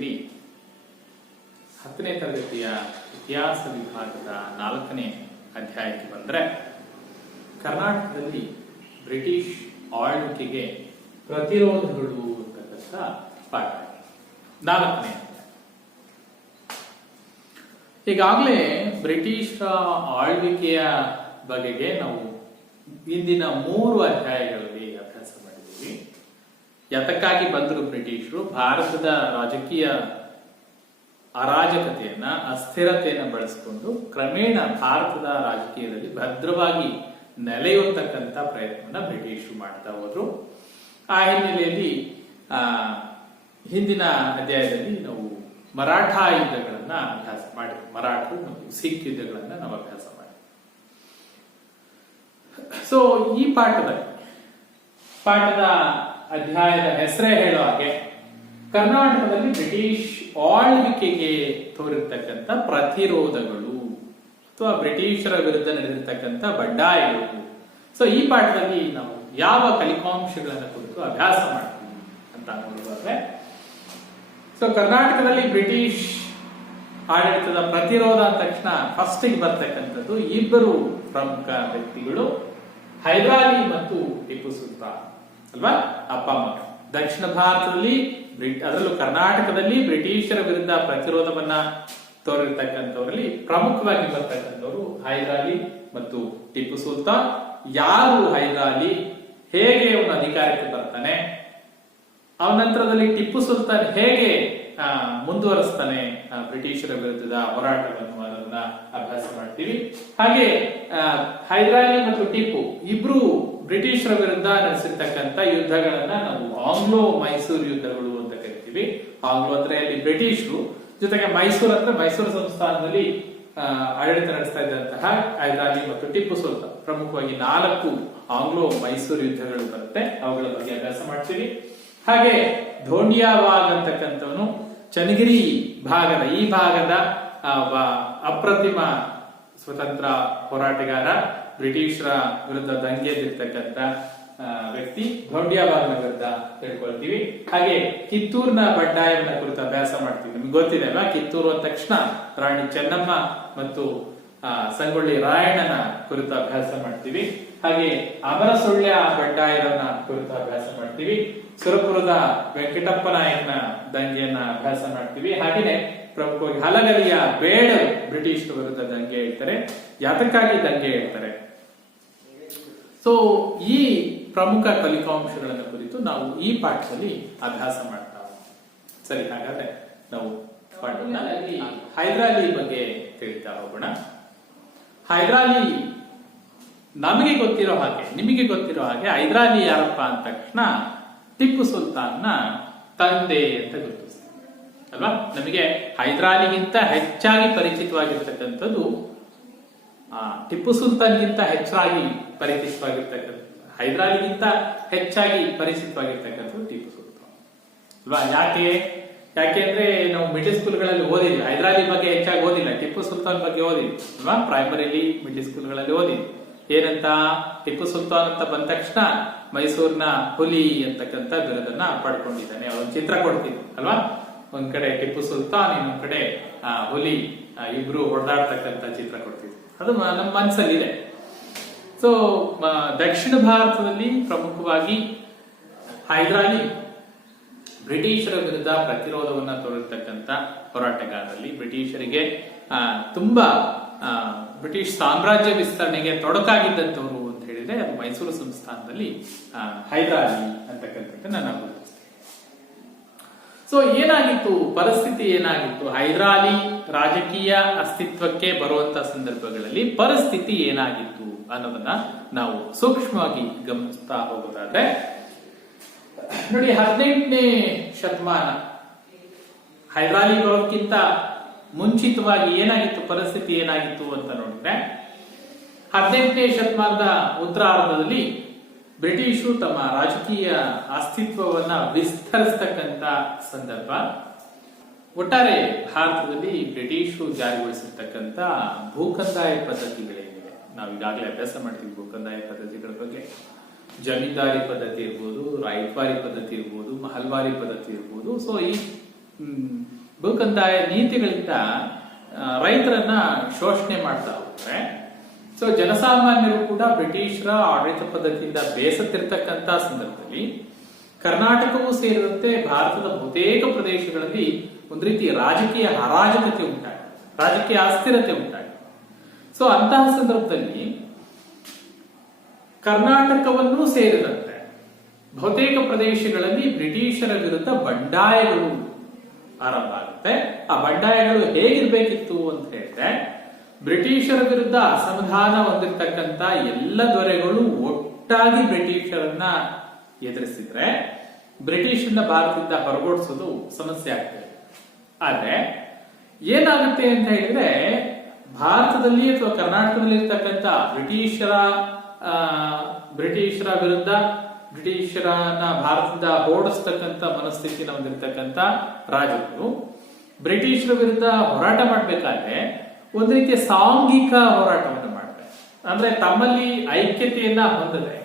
ತರಗತಿಯಲ್ಲಿ 10ನೇ ತರಗತಿಯ ಇತಿಹಾಸ ವಿಭಾಗದ 4ನೇ ಅಧ್ಯಾಯಕ್ಕೆ ಬಂದರೆ ಕರ್ನಾಟಕದಲ್ಲಿ ಬ್ರಿಟಿಷ್ ಆಳ್ವಿಕೆಗೆ ಪ್ರತಿರೋಧಗಳು ಅಂತಕ್ಕಂಥ ಪಾಠ 4ನೇ. ಈಗಾಗಲೇ ಬ್ರಿಟಿಷ್ ಆಳ್ವಿಕೆಯ ಬಗೆಗೆ ನಾವು ಇಂದಿನ 3 ಅಧ್ಯಾಯಗಳಲ್ಲಿ ಅಭ್ಯಾಸ ಮಾಡಿದ್ದೀವಿ. ಯಾತಕ್ಕಾಗಿ ಬಂದರು ಬ್ರಿಟಿಷರು, ಭಾರತದ ರಾಜಕೀಯ ಅರಾಜಕತೆಯನ್ನ, ಅಸ್ಥಿರತೆಯನ್ನ ಬಳಸಿಕೊಂಡು ಕ್ರಮೇಣ ಭಾರತದ ರಾಜಕೀಯದಲ್ಲಿ ಭದ್ರವಾಗಿ ನೆಲೆಯೂರ್ತಕ್ಕಂಥ ಪ್ರಯತ್ನವನ್ನ ಬ್ರಿಟಿಷರು ಮಾಡ್ತಾ ಹೋದ್ರು. ಆ ಹಿನ್ನೆಲೆಯಲ್ಲಿ ಹಿಂದಿನ ಅಧ್ಯಾಯದಲ್ಲಿ ನಾವು ಮರಾಠ ಯುದ್ಧಗಳನ್ನ ಅಭ್ಯಾಸ ಮಾಡಿ, ಮರಾಠರು ಮತ್ತು ಸಿಖ್ ಯುದ್ಧಗಳನ್ನ ನಾವು ಅಭ್ಯಾಸ ಮಾಡಿ. ಸೊ ಈ ಪಾಠದ ಅಧ್ಯಾಯದ ಹೆಸರೇ ಹೇಳೋ ಹಾಗೆ ಕರ್ನಾಟಕದಲ್ಲಿ ಬ್ರಿಟಿಷ್ ಆಳ್ವಿಕೆಗೆ ತೋರಿರ್ತಕ್ಕಂಥ ಪ್ರತಿರೋಧಗಳು ಅಥವಾ ಬ್ರಿಟಿಷರ ವಿರುದ್ಧ ನಡೆದಿರ್ತಕ್ಕಂಥ ಬಂಡಾಯಗಳು. ಸೊ ಈ ಪಾಠದಲ್ಲಿ ನಾವು ಯಾವ ಕಲಿಕಾಂಶಗಳನ್ನ ಕುರಿತು ಅಭ್ಯಾಸ ಮಾಡ್ತೀವಿ ಅಂತ ನೋಡೋದಾದ್ರೆ, ಸೊ ಕರ್ನಾಟಕದಲ್ಲಿ ಬ್ರಿಟಿಷ್ ಆಡಳಿತದ ಪ್ರತಿರೋಧ ಅಂದ ತಕ್ಷಣ ಫಸ್ಟ್ ಬರ್ತಕ್ಕಂಥದ್ದು ಇಬ್ಬರು ಪ್ರಮುಖ ವ್ಯಕ್ತಿಗಳು, ಹೈದರಾಲಿ ಮತ್ತು ಟಿಪ್ಪು ಸುಲ್ತಾನ್ ಅಲ್ವಾ, ಅಪ್ಪ ಮಗ. ದಕ್ಷಿಣ ಭಾರತದಲ್ಲಿ ಅದರಲ್ಲೂ ಕರ್ನಾಟಕದಲ್ಲಿ ಬ್ರಿಟಿಷರ ವಿರುದ್ಧ ಪ್ರತಿರೋಧವನ್ನ ತೋರಿರ್ತಕ್ಕಂಥವರಲ್ಲಿ ಪ್ರಮುಖವಾಗಿ ಬರ್ತಕ್ಕಂಥವರು ಹೈದರಾಲಿ ಮತ್ತು ಟಿಪ್ಪು ಸುಲ್ತಾನ್. ಯಾರು ಹೈದರಾಲಿ, ಹೇಗೆ ಅವನು ಅಧಿಕಾರಕ್ಕೆ ಬರ್ತಾನೆ, ಅವನ ನಂತರದಲ್ಲಿ ಟಿಪ್ಪು ಸುಲ್ತಾನ್ ಹೇಗೆ ಮುಂದುವರಿಸ್ತಾನೆ ಬ್ರಿಟಿಷರ ವಿರುದ್ಧದ ಹೋರಾಟವನ್ನು, ಅದನ್ನ ಅಭ್ಯಾಸ ಮಾಡ್ತೀವಿ. ಹಾಗೆ ಹೈದರಾಲಿ ಮತ್ತು ಟಿಪ್ಪು ಇಬ್ರು ಬ್ರಿಟಿಷರ ವಿರುದ್ಧ ನಡೆಸಿರ್ತಕ್ಕಂಥ ಯುದ್ಧಗಳನ್ನ ನಾವು ಆಂಗ್ಲೋ ಮೈಸೂರು ಯುದ್ಧಗಳು ಅಂತ ಕರಿತೀವಿ. ಆಂಗ್ಲೋ ಅಂದ್ರೆ ಅಲ್ಲಿ ಬ್ರಿಟಿಷರು, ಜೊತೆಗೆ ಮೈಸೂರು ಅಂದ್ರೆ ಮೈಸೂರು ಸಂಸ್ಥಾನದಲ್ಲಿ ಆಡಳಿತ ನಡೆಸ್ತಾ ಇದ್ದಂತಹ ಹೈದರಾಲಿ ಮತ್ತು ಟಿಪ್ಪು ಸುಲ್ತಾನ್. ಪ್ರಮುಖವಾಗಿ 4 ಆಂಗ್ಲೋ ಮೈಸೂರು ಯುದ್ಧಗಳು ಬರುತ್ತೆ, ಅವುಗಳ ಬಗ್ಗೆ ಅಭ್ಯಾಸ ಮಾಡ್ತೀವಿ. ಹಾಗೆ ಧೋಂಡಿಯಾವಾಗ್ ಅಂತಕ್ಕಂಥವನು ಚನ್ನಗಿರಿ ಈ ಭಾಗದ ಅಪ್ರತಿಮ ಸ್ವತಂತ್ರ ಹೋರಾಟಗಾರ, ಬ್ರಿಟಿಷರ ವಿರುದ್ಧ ದಂಗೆಯಲ್ಲಿರ್ತಕ್ಕಂಥ ವ್ಯಕ್ತಿ. ಧೋಂಡಿಯಾವಾಗ್ನ ವಿರುದ್ಧ ತಿಳ್ಕೊಳ್ತೀವಿ. ಹಾಗೆ ಕಿತ್ತೂರಿನ ಬಂಡಾಯವನ್ನ ಕುರಿತು ಅಭ್ಯಾಸ ಮಾಡ್ತೀವಿ. ನಿಮ್ಗೆ ಗೊತ್ತಿದೆ ಅಲ್ವಾ, ಕಿತ್ತೂರು ಅಂದ ತಕ್ಷಣ ರಾಣಿ ಚೆನ್ನಮ್ಮ ಮತ್ತು ಸಂಗೊಳ್ಳಿ ರಾಯಣ್ಣನ ಕುರಿತು ಅಭ್ಯಾಸ ಮಾಡ್ತೀವಿ. ಹಾಗೆ ಅಮರ ಸುಳ್ಯ ಬಂಡಾಯರನ್ನ ಕುರಿತು ಅಭ್ಯಾಸ ಮಾಡ್ತೀವಿ. ಸುರಪುರದ ವೆಂಕಟಪ್ಪ ನಾಯಕನ ದಂಗೆಯನ್ನ ಅಭ್ಯಾಸ ಮಾಡ್ತೀವಿ. ಹಾಗೆಯೇ ಪ್ರಮುಖವಾಗಿ ಹಲಗಲಿಯ ಬೇಡ ಬ್ರಿಟಿಷರ ವಿರುದ್ಧ ದಂಗೆ ಹೇಳ್ತಾರೆ. ಯಾತಕ್ಕಾಗಿ ದಂಗೆ ಹೇಳ್ತಾರೆ? ಸೊ ಈ ಪ್ರಮುಖ ಕಲಿಕಾಂಶಗಳನ್ನು ಕುರಿತು ನಾವು ಈ ಪಾಠದಲ್ಲಿ ಅಭ್ಯಾಸ ಮಾಡ್ತಾ. ಸರಿ, ಹಾಗಾದ್ರೆ ನಾವು ಹೈದರಾಲಿ ಬಗ್ಗೆ ತಿಳಿತಾ ಹೋಗೋಣ. ಹೈದರಾಲಿ ನಮಗೆ ಗೊತ್ತಿರೋ ಹಾಗೆ, ನಿಮಗೆ ಗೊತ್ತಿರೋ ಹಾಗೆ ಹೈದರಾಲಿ ಯಾರಪ್ಪ ಅಂದ ತಕ್ಷಣ ಟಿಪ್ಪು ಸುಲ್ತಾನ್ನ ತಂದೆ ಅಂತ ಗುರುತಿಸ್ತೀವಿ ಅಲ್ವಾ. ನಮಗೆ ಹೈದರಾಲಿಗಿಂತ ಹೆಚ್ಚಾಗಿ ಪರಿಚಿತವಾಗಿರ್ತಕ್ಕಂಥದ್ದು ಟಿಪ್ಪು ಸುಲ್ತಾನ್ಗಿಂತ ಹೆಚ್ಚಾಗಿ ಪರಿಚಿತವಾಗಿರ್ತಕ್ಕಂಥ, ಹೈದರಾಲಿಗಿಂತ ಹೆಚ್ಚಾಗಿ ಪರಿಚಿತವಾಗಿರ್ತಕ್ಕಂಥದ್ದು ಟಿಪ್ಪು ಸುಲ್ತಾನ್ ಅಲ್ವಾ. ಯಾಕೆಂದ್ರೆ ನಾವು ಮಿಡ್ಲ್ ಸ್ಕೂಲ್ಗಳಲ್ಲಿ ಓದಿಲ್ಲ, ಹೈದರಾಲಿ ಬಗ್ಗೆ ಹೆಚ್ಚಾಗಿ ಓದಿಲ್ಲ, ಟಿಪ್ಪು ಸುಲ್ತಾನ್ ಬಗ್ಗೆ ಓದಿದ್ವಿ ಅಲ್ವಾ. ಪ್ರೈಮರಿಲಿ ಮಿಡ್ಲ್ ಸ್ಕೂಲ್ಗಳಲ್ಲಿ ಓದಿದ್ವಿ. ಏನಂತ, ಟಿಪ್ಪು ಸುಲ್ತಾನ್ ಅಂತ ಬಂದ ತಕ್ಷಣ ಮೈಸೂರಿನ ಹುಲಿ ಅಂತಕ್ಕಂಥ ಬಿರುದನ್ನ ಪಡ್ಕೊಂಡಿದ್ದಾನೆ. ಅವನ್ ಚಿತ್ರ ಕೊಡ್ತಿದ್ವಿ ಅಲ್ವಾ. ಒಂದ್ ಕಡೆ ಟಿಪ್ಪು ಸುಲ್ತಾನ್, ಇನ್ನೊಂದ್ ಕಡೆ ಹುಲಿ, ಇಬ್ರು ಹೊಡೆದಾಡ್ತಕ್ಕಂಥ ಚಿತ್ರ ಕೊಡ್ತಿದ್ವಿ. ಅದು ನಮ್ಮ ಮನಸ್ಸಲ್ಲಿದೆ. ಸೊ ದಕ್ಷಿಣ ಭಾರತದಲ್ಲಿ ಪ್ರಮುಖವಾಗಿ ಹೈದರಾಲಿ ಬ್ರಿಟಿಷರ ವಿರುದ್ಧ ಪ್ರತಿರೋಧವನ್ನ ತೋರಿರ್ತಕ್ಕಂಥ ಹೋರಾಟಗಾರರಲ್ಲಿ, ಬ್ರಿಟಿಷರಿಗೆ ತುಂಬಾ ಬ್ರಿಟಿಷ್ ಸಾಮ್ರಾಜ್ಯ ವಿಸ್ತರಣೆಗೆ ತೊಡಕಾಗಿದ್ದಂಥವ್ರು ಅಂತ ಹೇಳಿದ್ರೆ ಅದು ಮೈಸೂರು ಸಂಸ್ಥಾನದಲ್ಲಿ ಹೈದರಾಲಿ ಅಂತಕ್ಕಂಥದ್ದನ್ನ ನಾವು ಗುರುತಿಸ್ತೇವೆ. ಸೊ ಏನಾಗಿತ್ತು, ಪರಿಸ್ಥಿತಿ ಏನಾಗಿತ್ತು, ಹೈದರಾಲಿ ರಾಜಕೀಯ ಅಸ್ತಿತ್ವಕ್ಕೆ ಬರುವಂತ ಸಂದರ್ಭಗಳಲ್ಲಿ ಪರಿಸ್ಥಿತಿ ಏನಾಗಿತ್ತು ಅನ್ನೋದನ್ನ ನಾವು ಸೂಕ್ಷ್ಮವಾಗಿ ಗಮನಿಸ್ತಾ ಹೋಗೋದಾದ್ರೆ ನೋಡಿ, 18ನೇ ಶತಮಾನ ಹೈದರಾಲಿ ಬರೋಕ್ಕಿಂತ ಮುಂಚಿತವಾಗಿ ಏನಾಗಿತ್ತು, ಪರಿಸ್ಥಿತಿ ಏನಾಗಿತ್ತು ಅಂತ ನೋಡಿದ್ರೆ 18ನೇ ಶತಮಾನದ ಉತ್ತರಾರ್ಧದಲ್ಲಿ ಬ್ರಿಟಿಷರು ತಮ್ಮ ರಾಜಕೀಯ ಅಸ್ತಿತ್ವವನ್ನ ವಿಸ್ತರಿಸತಕ್ಕಂತ ಸಂದರ್ಭ. ಒಟ್ಟಾರೆ ಭಾರತದಲ್ಲಿ ಬ್ರಿಟಿಷರು ಜಾರಿಗೊಳಿಸಿರ್ತಕ್ಕಂಥ ಭೂಕಂದಾಯ ಪದ್ಧತಿಗಳೇನಿವೆ, ನಾವು ಈಗಾಗಲೇ ಅಭ್ಯಾಸ ಮಾಡ್ತೀವಿ ಭೂಕಂದಾಯ ಪದ್ಧತಿಗಳ ಬಗ್ಗೆ. ಜಮೀನ್ದಾರಿ ಪದ್ಧತಿ ಇರ್ಬೋದು, ರಾಯತ್ವಾರಿ ಪದ್ಧತಿ ಇರ್ಬೋದು, ಮಹಲ್ವಾರಿ ಪದ್ಧತಿ ಇರ್ಬೋದು. ಸೊ ಈ ಭೂಕಂದಾಯ ನೀತಿಗಳಿಂದ ರೈತರನ್ನ ಶೋಷಣೆ ಮಾಡ್ತಾ ಹೋಗ್ತಾರೆ. ಸೊ ಜನಸಾಮಾನ್ಯರು ಕೂಡ ಬ್ರಿಟಿಷರ ಆಡಳಿತ ಪದ್ಧತಿಯಿಂದ ಬೇಸತ್ತಿರ್ತಕ್ಕಂಥ ಸಂದರ್ಭದಲ್ಲಿ ಕರ್ನಾಟಕವೂ ಸೇರಿದಂತೆ ಭಾರತದ ಬಹುತೇಕ ಪ್ರದೇಶಗಳಲ್ಲಿ ಒಂದು ರೀತಿ ರಾಜಕೀಯ ಅರಾಜಕತೆ ಉಂಟಾಗಿದೆ, ರಾಜಕೀಯ ಅಸ್ಥಿರತೆ ಉಂಟಾಗಿದೆ. ಸೊ ಅಂತಹ ಸಂದರ್ಭದಲ್ಲಿ ಕರ್ನಾಟಕವನ್ನೂ ಸೇರಿದಂತೆ ಬಹುತೇಕ ಪ್ರದೇಶಗಳಲ್ಲಿ ಬ್ರಿಟಿಷರ ವಿರುದ್ಧ ಬಂಡಾಯಗಳು ಆರಂಭ ಆಗುತ್ತೆ. ಆ ಬಂಡಾಯಗಳು ಹೇಗಿರ್ಬೇಕಿತ್ತು ಅಂತ ಹೇಳಿದ್ರೆ, ಬ್ರಿಟಿಷರ ವಿರುದ್ಧ ಅಸಮಾಧಾನ ಹೊಂದಿರತಕ್ಕಂತ ಎಲ್ಲ ದೊರೆಗಳು ಒಟ್ಟಾಗಿ ಬ್ರಿಟಿಷರನ್ನ ಎದುರಿಸಿದ್ರೆ ಬ್ರಿಟಿಷರನ್ನ ಭಾರತದಿಂದ ಹೊರಗೋಡಿಸೋದು ಸಮಸ್ಯೆ ಆಗ್ತದೆ. ಆದ್ರೆ ಏನಾಗುತ್ತೆ ಅಂತ ಹೇಳಿದ್ರೆ, ಭಾರತದಲ್ಲಿ ಅಥವಾ ಕರ್ನಾಟಕದಲ್ಲಿ ಇರ್ತಕ್ಕಂಥ ಬ್ರಿಟಿಷರ ವಿರುದ್ಧ ಬ್ರಿಟಿಷರನ್ನ ಭಾರತದಿಂದ ಓಡಿಸ್ತಕ್ಕಂಥ ಮನಸ್ಥಿತಿನ ಹೊಂದಿರತಕ್ಕಂಥ ರಾಜರು ಬ್ರಿಟಿಷರ ವಿರುದ್ಧ ಹೋರಾಟ ಮಾಡ್ಬೇಕಾದ್ರೆ ಒಂದು ರೀತಿಯ ಸಾಂಘಿಕ ಹೋರಾಟವನ್ನು ಮಾಡ್ತಾರೆ. ಅಂದ್ರೆ ತಮ್ಮಲ್ಲಿ ಐಕ್ಯತೆಯನ್ನ ಹೊಂದದೆ